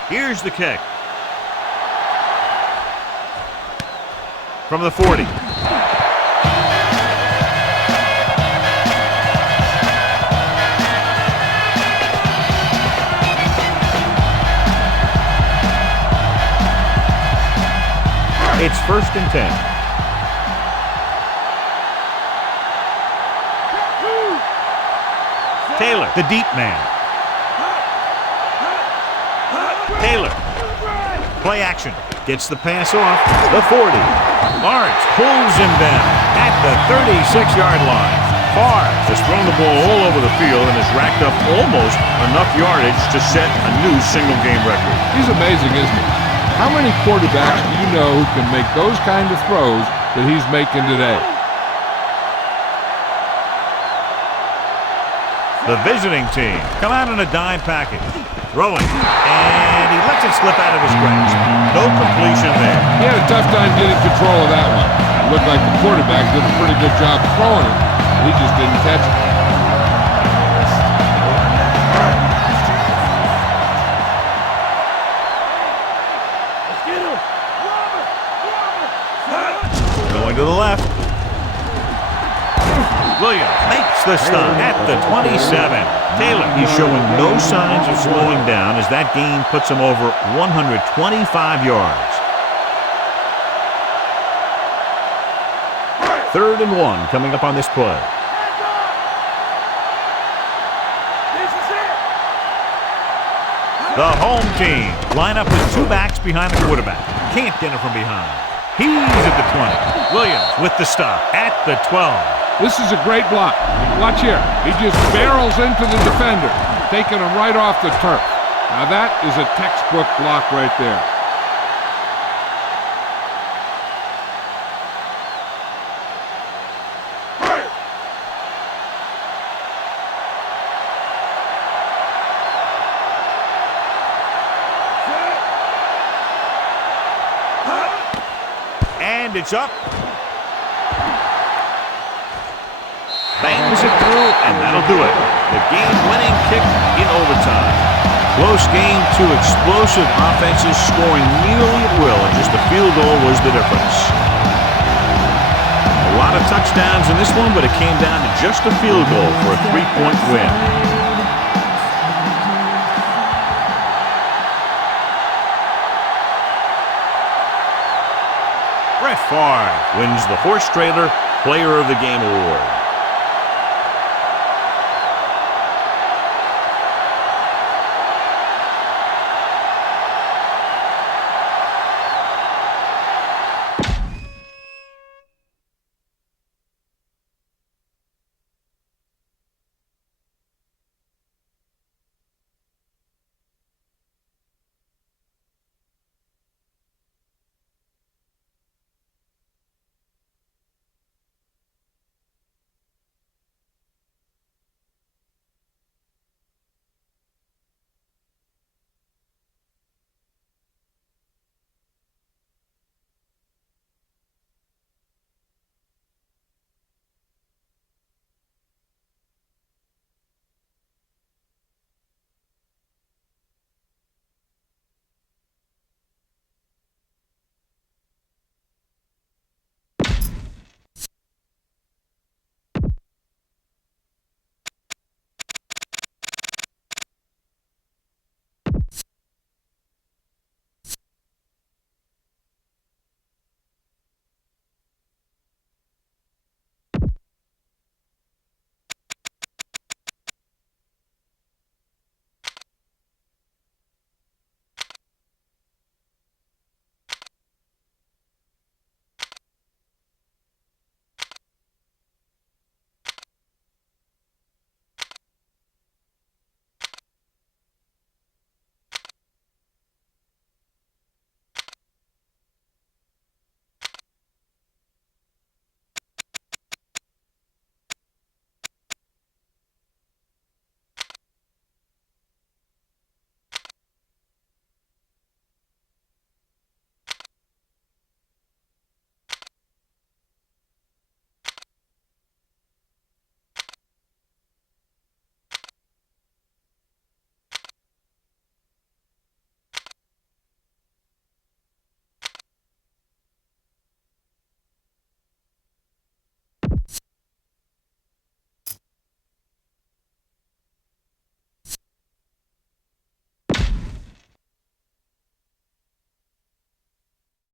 Here's the kick. From the 40. It's 1st and 10. Taylor, the deep man. Taylor. Play action. Gets the pass off. The 40. Lawrence pulls him down at the 36-yard line. Carr has thrown the ball all over the field and has racked up almost enough yardage to set a new single-game record. He's amazing, isn't he? How many quarterbacks do you know who can make those kind of throws that he's making today? The visiting team come out in a dime package. Throwing. And he lets it slip out of his grasp. No completion there. He had a tough time getting control of that one. It looked like the quarterback did a pretty good job throwing it. He just didn't catch it. Going to the left. Williams makes the stop at the 27. Taylor, he's showing no signs of slowing down as that gain puts him over 125 yards. 3rd and 1 coming up on this play. The home team line up with 2 backs behind the quarterback. Can't get it from behind. He's at the 20. Williams with the stop at the 12. This is a great block. Watch here. He just barrels into the defender, taking him right off the turf. Now that is a textbook block right there. And it's up. Bangs it through, and that'll do it. The game-winning kick in overtime. Close game, two explosive offenses scoring nearly at will, and just a field goal was the difference. A lot of touchdowns in this one, but it came down to just a field goal for a 3-point win. Brett Favre wins the Horse Trailer Player of the Game award.